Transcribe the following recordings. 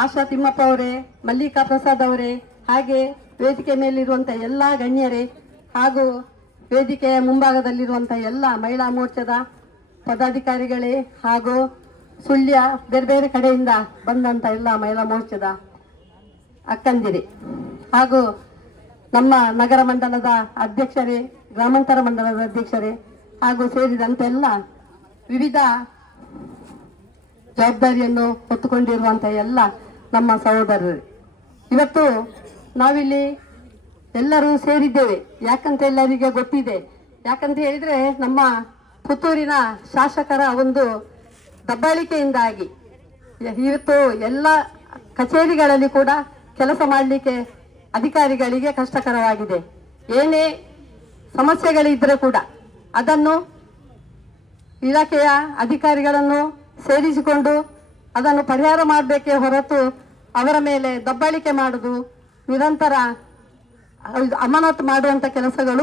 ಆಶಾ ತಿಮ್ಮಪ್ಪ ಅವರೇ, ಮಲ್ಲಿಕಾ ಪ್ರಸಾದ್ ಅವರೇ, ಹಾಗೆ ವೇದಿಕೆ ಮೇಲಿರುವಂಥ ಎಲ್ಲ ಗಣ್ಯರೇ ಹಾಗೂ ವೇದಿಕೆಯ ಮುಂಭಾಗದಲ್ಲಿರುವಂಥ ಎಲ್ಲ ಮಹಿಳಾ ಮೋರ್ಚಾದ ಪದಾಧಿಕಾರಿಗಳೇ ಹಾಗೂ ಸುಳ್ಯ ಬೇರೆ ಬೇರೆ ಕಡೆಯಿಂದ ಬಂದಂಥ ಎಲ್ಲ ಮಹಿಳಾ ಮೋರ್ಚಾದ ಅಕ್ಕಂದಿರಿ ಹಾಗೂ ನಮ್ಮ ನಗರ ಮಂಡಲದ ಅಧ್ಯಕ್ಷರೇ, ಗ್ರಾಮಾಂತರ ಮಂಡಲದ ಅಧ್ಯಕ್ಷರೇ ಹಾಗೂ ಸೇರಿದಂತೆ ಎಲ್ಲ ವಿವಿಧ ಜವಾಬ್ದಾರಿಯನ್ನು ಹೊತ್ತುಕೊಂಡಿರುವಂಥ ಎಲ್ಲ ನಮ್ಮ ಸಹೋದರರು, ಇವತ್ತು ನಾವಿಲ್ಲಿ ಎಲ್ಲರೂ ಸೇರಿದ್ದೇವೆ. ಯಾಕಂತ ಎಲ್ಲರಿಗೆ ಗೊತ್ತಿದೆ. ಯಾಕಂತ ಹೇಳಿದ್ರೆ ನಮ್ಮ ಪುತ್ತೂರಿನ ಶಾಸಕರ ಒಂದು ದಬ್ಬಾಳಿಕೆಯಿಂದಾಗಿ ಇವತ್ತು ಎಲ್ಲ ಕಚೇರಿಗಳಲ್ಲಿ ಕೂಡ ಕೆಲಸ ಮಾಡಲಿಕ್ಕೆ ಅಧಿಕಾರಿಗಳಿಗೆ ಕಷ್ಟಕರವಾಗಿದೆ. ಏನೇ ಸಮಸ್ಯೆಗಳಿದ್ದರೆ ಕೂಡ ಅದನ್ನು ಇಲಾಖೆಯ ಅಧಿಕಾರಿಗಳನ್ನು ಸೇರಿಸಿಕೊಂಡು ಅದನ್ನು ಪರಿಹಾರ ಮಾಡಬೇಕೇ ಹೊರತು ಅವರ ಮೇಲೆ ದಬ್ಬಾಳಿಕೆ ಮಾಡುವುದು, ನಿರಂತರ ಅಮಾನತು ಮಾಡುವಂಥ ಕೆಲಸಗಳು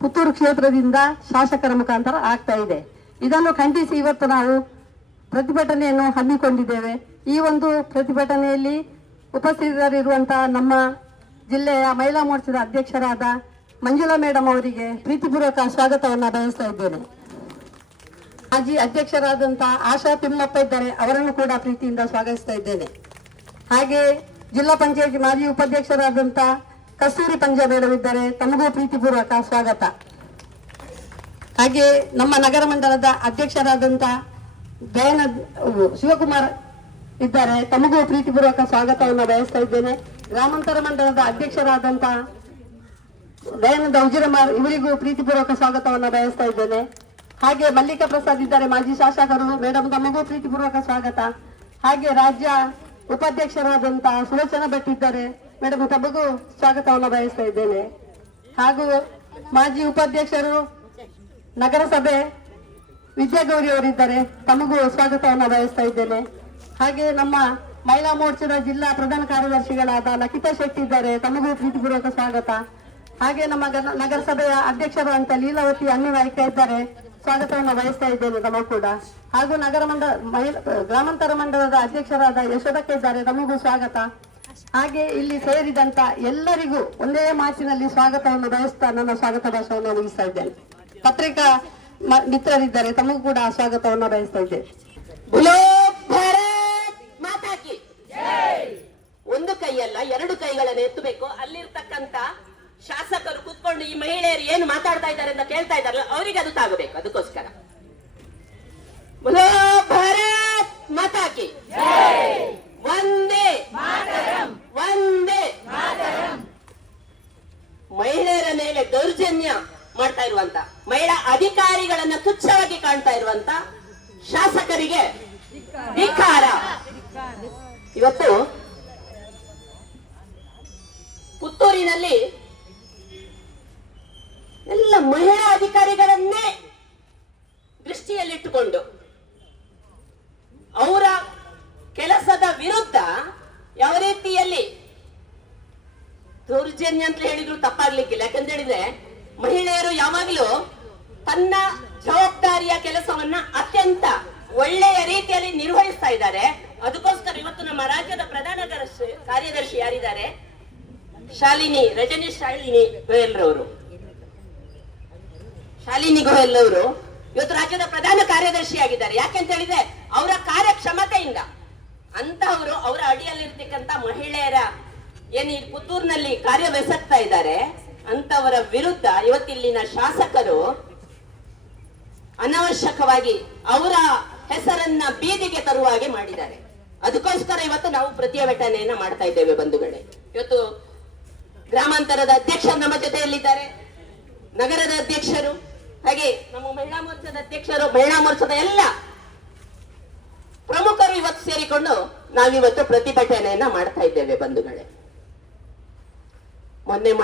ಪುತ್ತೂರು ಕ್ಷೇತ್ರದಿಂದ ಶಾಸಕರ ಮುಖಾಂತರ ಆಗ್ತಾ ಇದೆ. ಇದನ್ನು ಖಂಡಿಸಿ ಇವತ್ತು ನಾವು ಪ್ರತಿಭಟನೆಯನ್ನು ಹಮ್ಮಿಕೊಂಡಿದ್ದೇವೆ. ಈ ಒಂದು ಪ್ರತಿಭಟನೆಯಲ್ಲಿ ಉಪಸ್ಥಿತರಿರುವಂತಹ ನಮ್ಮ ಜಿಲ್ಲೆಯ ಮಹಿಳಾ ಮೋರ್ಚಾದ ಅಧ್ಯಕ್ಷರಾದ ಮಂಜುಳಾ ಮೇಡಮ್ ಅವರಿಗೆ ಪ್ರೀತಿಪೂರ್ವಕ ಸ್ವಾಗತವನ್ನು ಬಯಸ್ತಾ ಇದ್ದೇನೆ. ಮಾಜಿ ಅಧ್ಯಕ್ಷರಾದಂತಹ ಆಶಾ ತಿಮ್ಮಪ್ಪ ಇದ್ದಾರೆ, ಅವರನ್ನು ಕೂಡ ಪ್ರೀತಿಯಿಂದ ಸ್ವಾಗತಿಸ್ತಾ ಇದ್ದೇನೆ. ಹಾಗೆ ಜಿಲ್ಲಾ ಪಂಚಾಯತ್ ಮಾಜಿ ಉಪಾಧ್ಯಕ್ಷರಾದಂತಹ ಕಸ್ತೂರಿ ಪಂಜ ಮೇಡಮ್ ಇದ್ದಾರೆ, ತಮಗೂ ಪ್ರೀತಿಪೂರ್ವಕ ಸ್ವಾಗತ. ಹಾಗೆ ನಮ್ಮ ನಗರ ಮಂಡಲದ ಅಧ್ಯಕ್ಷರಾದಂತಹ ದಯಾನಂದ್ ಶಿವಕುಮಾರ್ ಇದ್ದಾರೆ, ತಮಗೂ ಪ್ರೀತಿಪೂರ್ವಕ ಸ್ವಾಗತವನ್ನು ಬಯಸ್ತಾ ಇದ್ದೇನೆ. ಗ್ರಾಮಾಂತರ ಮಂಡಲದ ಅಧ್ಯಕ್ಷರಾದಂತಹ ದಯಾನಂದ ಉಜಿರಮಾರ್, ಇವರಿಗೂ ಪ್ರೀತಿಪೂರ್ವಕ ಸ್ವಾಗತವನ್ನು ಬಯಸ್ತಾ ಇದ್ದೇನೆ. ಹಾಗೆ ಮಲ್ಲಿಕಾ ಪ್ರಸಾದ್ ಇದ್ದಾರೆ, ಮಾಜಿ ಶಾಸಕರು, ಮೇಡಮ್ ತಮಗೂ ಪ್ರೀತಿಪೂರ್ವಕ ಸ್ವಾಗತ. ಹಾಗೆ ರಾಜ್ಯ ಉಪಾಧ್ಯಕ್ಷರಾದಂತಹ ಸುಲೋಚನಾ ಭಟ್ ಇದ್ದಾರೆ, ಮೇಡಮ್ ತಮಗೂ ಸ್ವಾಗತವನ್ನು ಬಯಸ್ತಾ ಇದ್ದೇನೆ. ಹಾಗೂ ಮಾಜಿ ಉಪಾಧ್ಯಕ್ಷರು ನಗರಸಭೆ ವಿದ್ಯಾಗೌರಿ ಅವರಿದ್ದಾರೆ, ತಮಗೂ ಸ್ವಾಗತವನ್ನು ಬಯಸ್ತಾ ಇದ್ದೇನೆ. ಹಾಗೆ ನಮ್ಮ ಮಹಿಳಾ ಮೋರ್ಚಾದ ಜಿಲ್ಲಾ ಪ್ರಧಾನ ಕಾರ್ಯದರ್ಶಿಗಳಾದ ಲಕಿತಾ ಶೆಟ್ಟಿ ಇದ್ದಾರೆ, ತಮಗೂ ಪ್ರೀತಿಪೂರ್ವಕ ಸ್ವಾಗತ. ಹಾಗೆ ನಮ್ಮ ನಗರಸಭೆಯ ಅಧ್ಯಕ್ಷರು ಅಂತ ಲೀಲಾವತಿ ಅನ್ನನಾಯ್ಕ ಇದ್ದಾರೆ, ಸ್ವಾಗತವನ್ನು ಬಯಸ್ತಾ ಇದ್ದೇನೆ ತಮಗೂ ಕೂಡ. ಹಾಗೂ ಗ್ರಾಮಾಂತರ ಮಂಡಲದ ಅಧ್ಯಕ್ಷರಾದ ಯಶೋದಕ್ಕೆ ಇದ್ದಾರೆ, ತಮಗೂ ಸ್ವಾಗತ. ಹಾಗೆ ಇಲ್ಲಿ ಸೇರಿದಂತ ಎಲ್ಲರಿಗೂ ಒಂದೇ ಮಾತಿನಲ್ಲಿ ಸ್ವಾಗತವನ್ನು ಬಯಸ್ತಾ ನನ್ನ ಸ್ವಾಗತ ಭಾಷಣವನ್ನು ಮುಗಿಸ್ತಾ ಇದ್ದೇನೆ. ಪತ್ರಿಕಾ ಮಿತ್ರರಿದ್ದಾರೆ, ತಮಗೂ ಕೂಡ ಸ್ವಾಗತವನ್ನು ಬಯಸ್ತಾ ಇದ್ದೇನೆ. ಒಂದು ಕೈಯಲ್ಲ, ಎರಡು ಕೈಗಳನ್ನು ಎತ್ತಬೇಕು. ಅಲ್ಲಿರ್ತಕ್ಕಂತ ಶಾಸಕರು ಕೂತ್ಕೊಂಡು ಈ ಮಹಿಳೆಯರು ಏನು ಮಾತಾಡ್ತಾ ಇದ್ದಾರೆ ಅಂತ ಕೇಳ್ತಾ ಇದ್ದಾರಲ್ಲ, ಅವರಿಗೆ ಅದು ತಾಗಬೇಕು. ಅದಕ್ಕೋಸ್ಕರ ಭಾರತ್ ಮಾತಾ ಕಿ ವಂದೇ ವಂದೇ. ಮಹಿಳೆಯರ ಮೇಲೆ ದೌರ್ಜನ್ಯ ಮಾಡ್ತಾ ಇರುವಂತ, ಮಹಿಳಾ ಅಧಿಕಾರಿಗಳನ್ನ ತುಚ್ಛವಾಗಿ ಕಾಣ್ತಾ ಇರುವಂತ ಶಾಸಕರಿಗೆ ಧಿಕ್ಕಾರ. ಇವತ್ತು ಪುತ್ತೂರಿನಲ್ಲಿ ಎಲ್ಲ ಮಹಿಳಾ ಅಧಿಕಾರಿಗಳನ್ನೇ ದೃಷ್ಟಿಯಲ್ಲಿಟ್ಟುಕೊಂಡು ಅವರ ಕೆಲಸದ ವಿರುದ್ಧ ಯಾವ ರೀತಿಯಲ್ಲಿ ದೌರ್ಜನ್ಯ ಅಂತ ಹೇಳಿದ್ರು ತಪ್ಪಾಗ್ಲಿಕ್ಕಿಲ್ಲ. ಯಾಕಂತ ಹೇಳಿದ್ರೆ ಮಹಿಳೆಯರು ಯಾವಾಗಲೂ ತನ್ನ ಜವಾಬ್ದಾರಿಯ ಕೆಲಸವನ್ನ ಅತ್ಯಂತ ಒಳ್ಳೆಯ ರೀತಿಯಲ್ಲಿ ನಿರ್ವಹಿಸ್ತಾ ಇದ್ದಾರೆ. ಅದಕ್ಕೋಸ್ಕರ ಇವತ್ತು ನಮ್ಮ ರಾಜ್ಯದ ಪ್ರಧಾನ ಕಾರ್ಯದರ್ಶಿ ಯಾರಿದ್ದಾರೆ, ರಜನೀಶ್ ಶಾಲಿನಿ ಗೋಯಲ್ ರವರು ಇವತ್ತು ರಾಜ್ಯದ ಪ್ರಧಾನ ಕಾರ್ಯದರ್ಶಿ ಆಗಿದ್ದಾರೆ. ಯಾಕೆಂತ ಹೇಳಿದ್ರೆ ಅವರ ಕಾರ್ಯಕ್ಷಮತೆಯಿಂದ ಅಂತಹವರು, ಅವರ ಅಡಿಯಲ್ಲಿರ್ತಕ್ಕಂಥ ಮಹಿಳೆಯರ ಏನು ಈ ಪುತ್ತೂರಿನಲ್ಲಿ ಕಾರ್ಯವೆಸಗ್ತಾ ಇದ್ದಾರೆ ಅಂತವರ ವಿರುದ್ಧ ಇವತ್ತಿಲ್ಲಿನ ಶಾಸಕರು ಅನಾವಶ್ಯಕವಾಗಿ ಅವರ ಹೆಸರನ್ನ ಬೀದಿಗೆ ತರುವ ಹಾಗೆ ಮಾಡಿದ್ದಾರೆ. ಅದಕ್ಕೋಸ್ಕರ ಇವತ್ತು ನಾವು ಪ್ರತಿಭಟನೆಯನ್ನ ಮಾಡ್ತಾ ಇದ್ದೇವೆ ಬಂಧುಗಳೇ. ಇವತ್ತು ಗ್ರಾಮಾಂತರದ ಅಧ್ಯಕ್ಷರು ನಮ್ಮ ಜೊತೆಯಲ್ಲಿದ್ದಾರೆ, ನಗರದ ಅಧ್ಯಕ್ಷರು, ಹಾಗೆ ನಮ್ಮ ಮಹಿಳಾ ಮೋರ್ಚಾದ ಅಧ್ಯಕ್ಷರು, ಮಹಿಳಾ ಮೋರ್ಚಾದ ಎಲ್ಲ ಪ್ರಮುಖರು ಇವತ್ತು ಸೇರಿಕೊಂಡು ನಾವಿವತ್ತು ಪ್ರತಿಭಟನೆಯನ್ನ ಮಾಡ್ತಾ ಇದ್ದೇವೆ ಬಂಧುಗಳೇ. ಮೊನ್ನೆಯ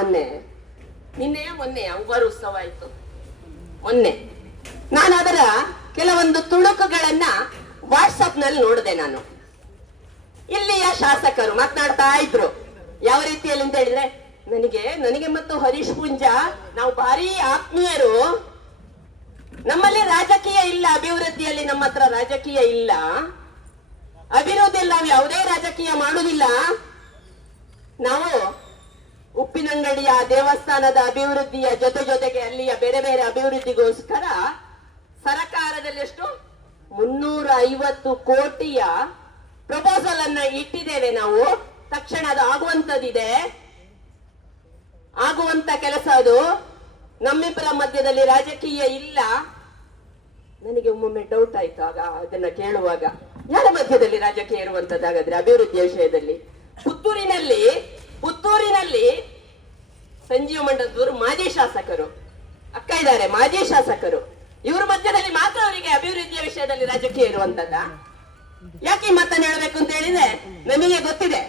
ಉಬಾರ ಉತ್ಸವ ಆಯ್ತು. ಮೊನ್ನೆ ನಾನು ಅದರ ಕೆಲವೊಂದು ತುಣುಕುಗಳನ್ನ ವಾಟ್ಸಪ್ ನಲ್ಲಿ ನೋಡಿದೆ. ನಾನು ಇಲ್ಲಿಯ ಶಾಸಕರು ಮಾತನಾಡ್ತಾ ಇದ್ರು ಯಾವ ರೀತಿಯಲ್ಲಿ ಅಂತ ಹೇಳಿದ್ರೆ, ನನಗೆ ಮತ್ತು ಹರೀಶ್ ಪುಂಜ ನಾವು ಭಾರಿ ಆತ್ಮೀಯರು, ನಮ್ಮಲ್ಲಿ ರಾಜಕೀಯ ಇಲ್ಲ, ಅಭಿವೃದ್ಧಿಯಲ್ಲಿ ನಮ್ಮ ಹತ್ರ ರಾಜಕೀಯ ಇಲ್ಲ, ಅಭಿವೃದ್ಧಿಯಲ್ಲಿ ನಾವು ಯಾವುದೇ ರಾಜಕೀಯ ಮಾಡುವುದಿಲ್ಲ. ನಾವು ಉಪ್ಪಿನಂಗಡಿಯ ದೇವಸ್ಥಾನದ ಅಭಿವೃದ್ಧಿಯ ಜೊತೆಗೆ ಅಲ್ಲಿಯ ಬೇರೆ ಬೇರೆ ಅಭಿವೃದ್ಧಿಗೋಸ್ಕರ ಸರಕಾರದಲ್ಲಿ ಎಷ್ಟು 350 ಕೋಟಿಯ ಪ್ರಪೋಸಲ್ ಅನ್ನ ಇಟ್ಟಿದ್ದೇವೆ ನಾವು. ತಕ್ಷಣ ಅದು ಆಗುವಂತದ್ದಿದೆ, ಆಗುವಂತ ಕೆಲಸ ಅದು. ನಮ್ಮಿಬ್ಬರ ಮಧ್ಯದಲ್ಲಿ ರಾಜಕೀಯ ಇಲ್ಲ. ನನಗೆ ಒಮ್ಮೊಮ್ಮೆ ಡೌಟ್ ಆಯ್ತು ಆಗ ಅದನ್ನ ಕೇಳುವಾಗ, ಯಾರ ಮಧ್ಯದಲ್ಲಿ ರಾಜಕೀಯ ಇರುವಂತದ್ದಾಗಾದ್ರೆ ಅಭಿವೃದ್ಧಿಯ ವಿಷಯದಲ್ಲಿ? ಪುತ್ತೂರಿನಲ್ಲಿ ಸಂಜೀವ ಮಂಡಲದವರು ಮಾಜಿ ಶಾಸಕರು, ಅಕ್ಕ ಇದ್ದಾರೆ ಮಾಜಿ ಶಾಸಕರು, ಇವ್ರ ಮಧ್ಯದಲ್ಲಿ ಮಾತ್ರ ಅವರಿಗೆ ಅಭಿವೃದ್ಧಿಯ ವಿಷಯದಲ್ಲಿ ರಾಜಕೀಯ ಇರುವಂತದ್ದ? ಯಾಕೆ ಈ ಮಾತನ್ನು ಹೇಳಬೇಕು ಅಂತ ಹೇಳಿದ್ರೆ, ನಮಗೆ ಗೊತ್ತಿದೆ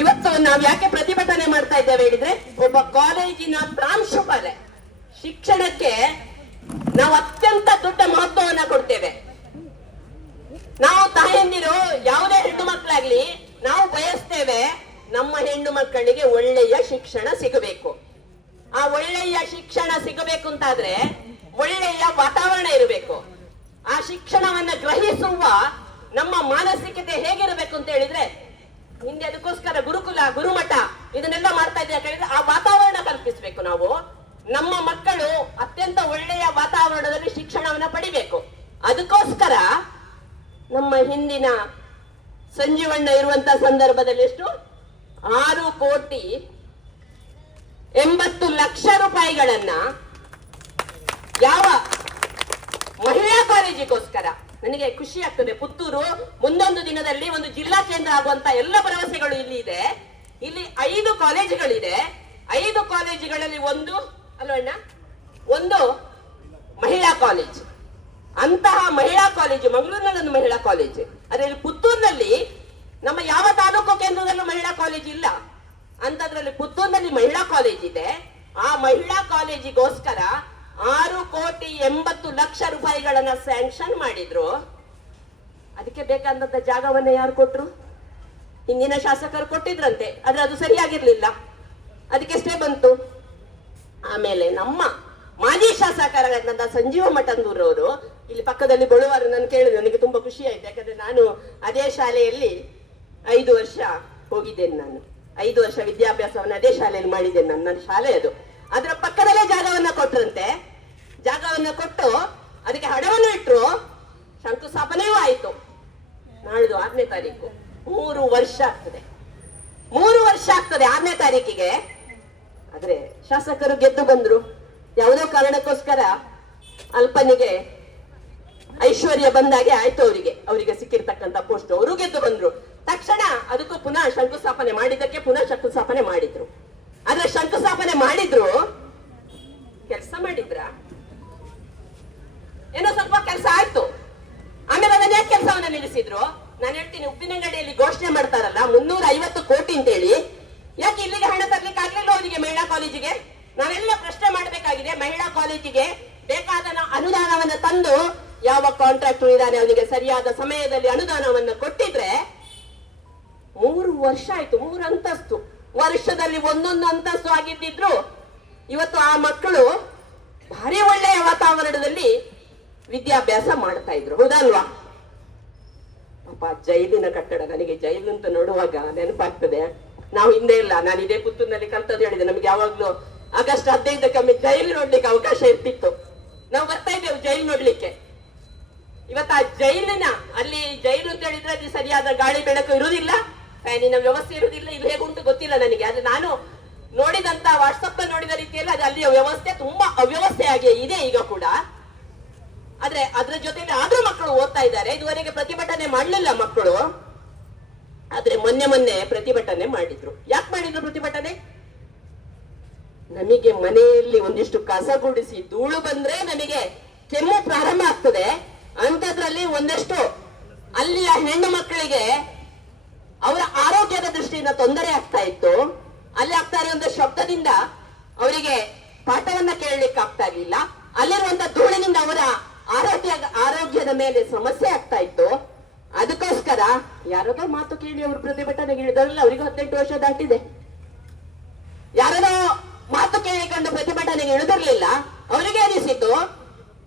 ಇವತ್ತು ನಾವು ಯಾಕೆ ಪ್ರತಿಭಟನೆ ಮಾಡ್ತಾ ಇದ್ದೇವೆ ಹೇಳಿದ್ರೆ, ಒಬ್ಬ ಕಾಲೇಜಿನ ಪ್ರಾಂಶುಪಾಲೆ ಶಿಕ್ಷಣಕ್ಕೆ ನಾವು ಅತ್ಯಂತ ದೊಡ್ಡ ಮಹತ್ವವನ್ನ ಕೊಡ್ತೇವೆ. ನಾವು ತಾಯಂದಿರು ಯಾವುದೇ ಹೆಣ್ಣು ಮಕ್ಕಳಾಗ್ಲಿ ನಾವು ಬಯಸ್ತೇವೆ ನಮ್ಮ ಹೆಣ್ಣು ಮಕ್ಕಳಿಗೆ ಒಳ್ಳೆಯ ಶಿಕ್ಷಣ ಸಿಗಬೇಕು. ಆ ಒಳ್ಳೆಯ ಶಿಕ್ಷಣ ಸಿಗಬೇಕು ಅಂತಾದ್ರೆ ಒಳ್ಳೆಯ ವಾತಾವರಣ ಇರಬೇಕು. ಆ ಶಿಕ್ಷಣವನ್ನ ಗ್ರಹಿಸುವ ನಮ್ಮ ಮಾನಸಿಕತೆ ಹೇಗಿರಬೇಕು ಅಂತ ಹೇಳಿದ್ರೆ, ಹಿಂದೆ ಅದಕ್ಕೋಸ್ಕರ ಗುರುಕುಲ ಗುರುಮಠ ಇದನ್ನೆಲ್ಲ ಮಾಡ್ತಾ ಇದ್ದೇವೆ ಹೇಳಿದ್ರೆ ಆ ವಾತಾವರಣ ಕಲ್ಪಿಸಬೇಕು. ನಾವು ನಮ್ಮ ಮಕ್ಕಳು ಅತ್ಯಂತ ಒಳ್ಳೆಯ ವಾತಾವರಣದಲ್ಲಿ ಶಿಕ್ಷಣವನ್ನ ಪಡಿಬೇಕು. ಅದಕ್ಕೋಸ್ಕರ ನಮ್ಮ ಹಿಂದಿನ ಸಂಜೀವಣ್ಣ ಇರುವಂತ ಸಂದರ್ಭದಲ್ಲಿ ಎಷ್ಟು 6,80,00,000 ರೂಪಾಯಿಗಳನ್ನ ಯಾವ ಮಹಿಳಾ ಕಾಲೇಜಿಗೋಸ್ಕರ. ನನಗೆ ಖುಷಿ ಆಗ್ತದೆ, ಪುತ್ತೂರು ಮುಂದೊಂದು ದಿನದಲ್ಲಿ ಒಂದು ಜಿಲ್ಲಾ ಕೇಂದ್ರ ಆಗುವಂತ ಎಲ್ಲ ಭರವಸೆಗಳು ಇಲ್ಲಿ ಇದೆ. ಇಲ್ಲಿ 5 ಕಾಲೇಜುಗಳಿದೆ. 5 ಕಾಲೇಜುಗಳಲ್ಲಿ ಒಂದು ಮಹಿಳಾ ಕಾಲೇಜ್. ಅಂತಹ ಮಹಿಳಾ ಕಾಲೇಜು ಮಂಗಳೂರಿನಲ್ಲಿ ಒಂದು ಮಹಿಳಾ ಕಾಲೇಜ್, ಅದರಲ್ಲಿ ಪುತ್ತೂರಿನಲ್ಲಿ ನಮ್ಮ ಯಾವ ತಾಲೂಕು ಕೇಂದ್ರದಲ್ಲೂ ಮಹಿಳಾ ಕಾಲೇಜ್ ಇಲ್ಲ. ಅಂತದ್ರಲ್ಲಿ ಪುತ್ತೂರಿನಲ್ಲಿ ಮಹಿಳಾ ಕಾಲೇಜ್ ಇದೆ. ಆ ಮಹಿಳಾ ಕಾಲೇಜಿಗೋಸ್ಕರ 6,80,00,000 ರೂಪಾಯಿಗಳನ್ನ ಸ್ಯಾಂಕ್ಷನ್ ಮಾಡಿದ್ರು. ಅದಕ್ಕೆ ಬೇಕಾದಂತ ಜಾಗವನ್ನ ಯಾರು ಕೊಟ್ರು? ಹಿಂದಿನ ಶಾಸಕರು ಕೊಟ್ಟಿದ್ರಂತೆ, ಆದ್ರೆ ಅದು ಸರಿಯಾಗಿರ್ಲಿಲ್ಲ, ಅದಕ್ಕೆ ಸ್ಟೇ ಬಂತು. ಆಮೇಲೆ ನಮ್ಮ ಮಾಜಿ ಶಾಸಕರಾದಂತಹ ಸಂಜೀವ ಮಠಂದೂರವರು ಇಲ್ಲಿ ಪಕ್ಕದಲ್ಲಿ ಬಳುವಾರು ನಾನು ಕೇಳಿದೆ, ನನಗೆ ತುಂಬಾ ಖುಷಿ ಆಯ್ತು. ಯಾಕಂದ್ರೆ ನಾನು ಅದೇ ಶಾಲೆಯಲ್ಲಿ 5 ವರ್ಷ ಹೋಗಿದ್ದೇನೆ. ನಾನು 5 ವರ್ಷ ವಿದ್ಯಾಭ್ಯಾಸವನ್ನು ಅದೇ ಶಾಲೆಯಲ್ಲಿ ಮಾಡಿದ್ದೇನೆ. ನನ್ನ ಶಾಲೆ ಅದು. ಅದರ ಪಕ್ಕದಲ್ಲೇ ಜಾಗವನ್ನ ಕೊಟ್ರಂತೆ. ಜಾಗವನ್ನ ಕೊಟ್ಟು ಅದಕ್ಕೆ ಹಣವನ್ನು ಇಟ್ರು. ಶಂಕುಸ್ಥಾಪನೆಯೂ ಆಯ್ತು. ನಾಳಿದು 6ನೇ ತಾರೀಕು 3 ವರ್ಷ ಆಗ್ತದೆ. 3 ವರ್ಷ ಆಗ್ತದೆ 6ನೇ ತಾರೀಕಿಗೆ. ಆದ್ರೆ ಶಾಸಕರು ಗೆದ್ದು ಬಂದ್ರು. ಯಾವುದೋ ಕಾರಣಕ್ಕೋಸ್ಕರ ಅಲ್ಪನಿಗೆ ಐಶ್ವರ್ಯ ಬಂದಾಗೆ ಆಯ್ತು. ಅವರಿಗೆ ಸಿಕ್ಕಿರ್ತಕ್ಕಂಥ ಪೋಸ್ಟ್ ಅವರು ಗೆದ್ದು ಬಂದ್ರು. ತಕ್ಷಣ ಅದಕ್ಕೂ ಪುನಃ ಶಂಕುಸ್ಥಾಪನೆ ಮಾಡಿದ್ದಕ್ಕೆ ಪುನಃ ಶಂಕುಸ್ಥಾಪನೆ ಮಾಡಿದ್ರು. ಆದ್ರೆ ಶಂಕುಸ್ಥಾಪನೆ ಮಾಡಿದ್ರು, ಕೆಲಸ ಮಾಡಿದ್ರ ಏನೋ ಸ್ವಲ್ಪ ಕೆಲಸ ಆಯ್ತು. ಆಮೇಲೆ ಅದನ್ನ ಯಾಕೆ ಕೆಲಸವನ್ನ ನಿಲ್ಲಿಸಿದ್ರು? ನಾನು ಹೇಳ್ತೀನಿ, ಉಪ್ಪಿನಂಗಡಿಯಲ್ಲಿ ಘೋಷಣೆ ಮಾಡ್ತಾರಲ್ಲ 350 ಕೋಟಿ ಅಂತೇಳಿ, ಯಾಕೆ ಇಲ್ಲಿಗೆ ಹಣ ತರ್ಲಿಕ್ಕೆ ಆಗ್ಲಿಲ್ಲ ಅವರಿಗೆ? ಮಹಿಳಾ ಕಾಲೇಜಿಗೆ ನಾವೆಲ್ಲ ಪ್ರಶ್ನೆ ಮಾಡಬೇಕಾಗಿದೆ. ಮಹಿಳಾ ಕಾಲೇಜಿಗೆ ಬೇಕಾದ ಅನುದಾನವನ್ನ ತಂದು ಯಾವ ಕಾಂಟ್ರಾಕ್ಟರ್ ಇದ್ದಾನೆ ಅವನಿಗೆ ಸರಿಯಾದ ಸಮಯದಲ್ಲಿ ಅನುದಾನವನ್ನ ಕೊಟ್ಟಿದ್ರೆ 3 ವರ್ಷ ಆಯ್ತು. 3 ಅಂತಸ್ತು ವರ್ಷದಲ್ಲಿ ಒಂದೊಂದು ಅಂತಸ್ತು ಆಗಿದ್ದಿದ್ರು ಇವತ್ತು ಆ ಮಕ್ಕಳು ಭಾರಿ ಒಳ್ಳೆಯ ವಾತಾವರಣದಲ್ಲಿ ವಿದ್ಯಾಭ್ಯಾಸ ಮಾಡ್ತಾ ಇದ್ರು. ಹೌದಲ್ವಾ? ಪಾಪ ಜೈಲಿನ ಕಟ್ಟಡ, ನನಗೆ ಜೈಲು ಅಂತ ನೋಡುವಾಗ ನೆನಪಾಗ್ತದೆ. ನಾವು ಹಿಂದೆ ಇಲ್ಲ, ನಾನು ಇದೇ ಪುತ್ತೂರಿನಲ್ಲಿ ಕಲ್ತದ್ದು ಹೇಳಿದೆ, ನಮ್ಗೆ ಯಾವಾಗ್ಲೂ ಆಗಸ್ಟ್ 15 ಜೈಲು ನೋಡ್ಲಿಕ್ಕೆ ಅವಕಾಶ ಇರ್ತಿತ್ತು. ನಾವು ಬರ್ತಾ ಇದ್ದೇವೆ ಜೈಲು ನೋಡ್ಲಿಕ್ಕೆ. ಇವತ್ತು ಆ ಜೈಲಿನ ಅಲ್ಲಿ ಜೈಲು ಅಂತ ಹೇಳಿದ್ರೆ ಅಲ್ಲಿ ಸರಿಯಾದ ಗಾಳಿ ಬೆಳಕು ಇರುವುದಿಲ್ಲ, ಫ್ಯಾನಿನ ವ್ಯವಸ್ಥೆ ಇರುವುದಿಲ್ಲ. ಇಲ್ಲಿ ಹೇಗುಂಟು ಗೊತ್ತಿಲ್ಲ ನನಗೆ. ಆದ್ರೆ ನಾನು ನೋಡಿದಂತ ವಾಟ್ಸಪ್ ನೋಡಿದ ರೀತಿಯಲ್ಲಿ ಅದು ಅಲ್ಲಿಯ ವ್ಯವಸ್ಥೆ ತುಂಬಾ ಅವ್ಯವಸ್ಥೆಯಾಗಿ ಇದೆ ಈಗ ಕೂಡ. ಆದ್ರೆ ಅದ್ರ ಜೊತೆಲಿ ಆದ್ರೂ ಮಕ್ಕಳು ಓದ್ತಾ ಇದ್ದಾರೆ. ಇದುವರೆಗೆ ಪ್ರತಿಭಟನೆ ಮಾಡಲಿಲ್ಲ ಮಕ್ಕಳು, ಆದ್ರೆ ಮೊನ್ನೆ ಪ್ರತಿಭಟನೆ ಮಾಡಿದ್ರು. ಯಾಕೆ ಮಾಡಿದ್ರು ಪ್ರತಿಭಟನೆ? ನಮಗೆ ಮನೆಯಲ್ಲಿ ಒಂದಿಷ್ಟು ಕಸ ಗುಡಿಸಿ ಧೂಳು ಬಂದ್ರೆ ನಮಗೆ ಕೆಮ್ಮು ಪ್ರಾರಂಭ ಆಗ್ತದೆ. ಅಂತದ್ರಲ್ಲಿ ಒಂದಷ್ಟು ಅಲ್ಲಿಯ ಹೆಣ್ಣು ಮಕ್ಕಳಿಗೆ ಅವರ ಆರೋಗ್ಯದ ದೃಷ್ಟಿಯಿಂದ ತೊಂದರೆ ಆಗ್ತಾ ಇತ್ತು. ಅಲ್ಲಿ ಆಗ್ತಾ ಇರುವಂತ ಶಬ್ದದಿಂದ ಅವರಿಗೆ ಪಾಠವನ್ನ ಕೇಳಲಿಕ್ಕೆ ಆಗ್ತಾ ಇರ್ಲಿಲ್ಲ. ಅಲ್ಲಿರುವಂತ ಧೂಳಿನಿಂದ ಅವರ ಆರೋಗ್ಯದ ಮೇಲೆ ಸಮಸ್ಯೆ ಆಗ್ತಾ ಇತ್ತು. ಅದಕ್ಕೋಸ್ಕರ ಯಾರದೋ ಮಾತು ಕೇಳಿ ಅವರು ಪ್ರತಿಭಟನೆಗೆ ಇಳಿದವರಲ್ಲ, ಅವರಿಗೆ 18 ವರ್ಷ ದಾಟಿದೆ. ಯಾರದೋ ಮಾತು ಕೇಳಿಕೊಂಡು ಪ್ರತಿಭಟನೆಗೆ ಇಳಿದಿರ್ಲಿಲ್ಲ. ಅವರಿಗೆ ಅನಿಸಿತು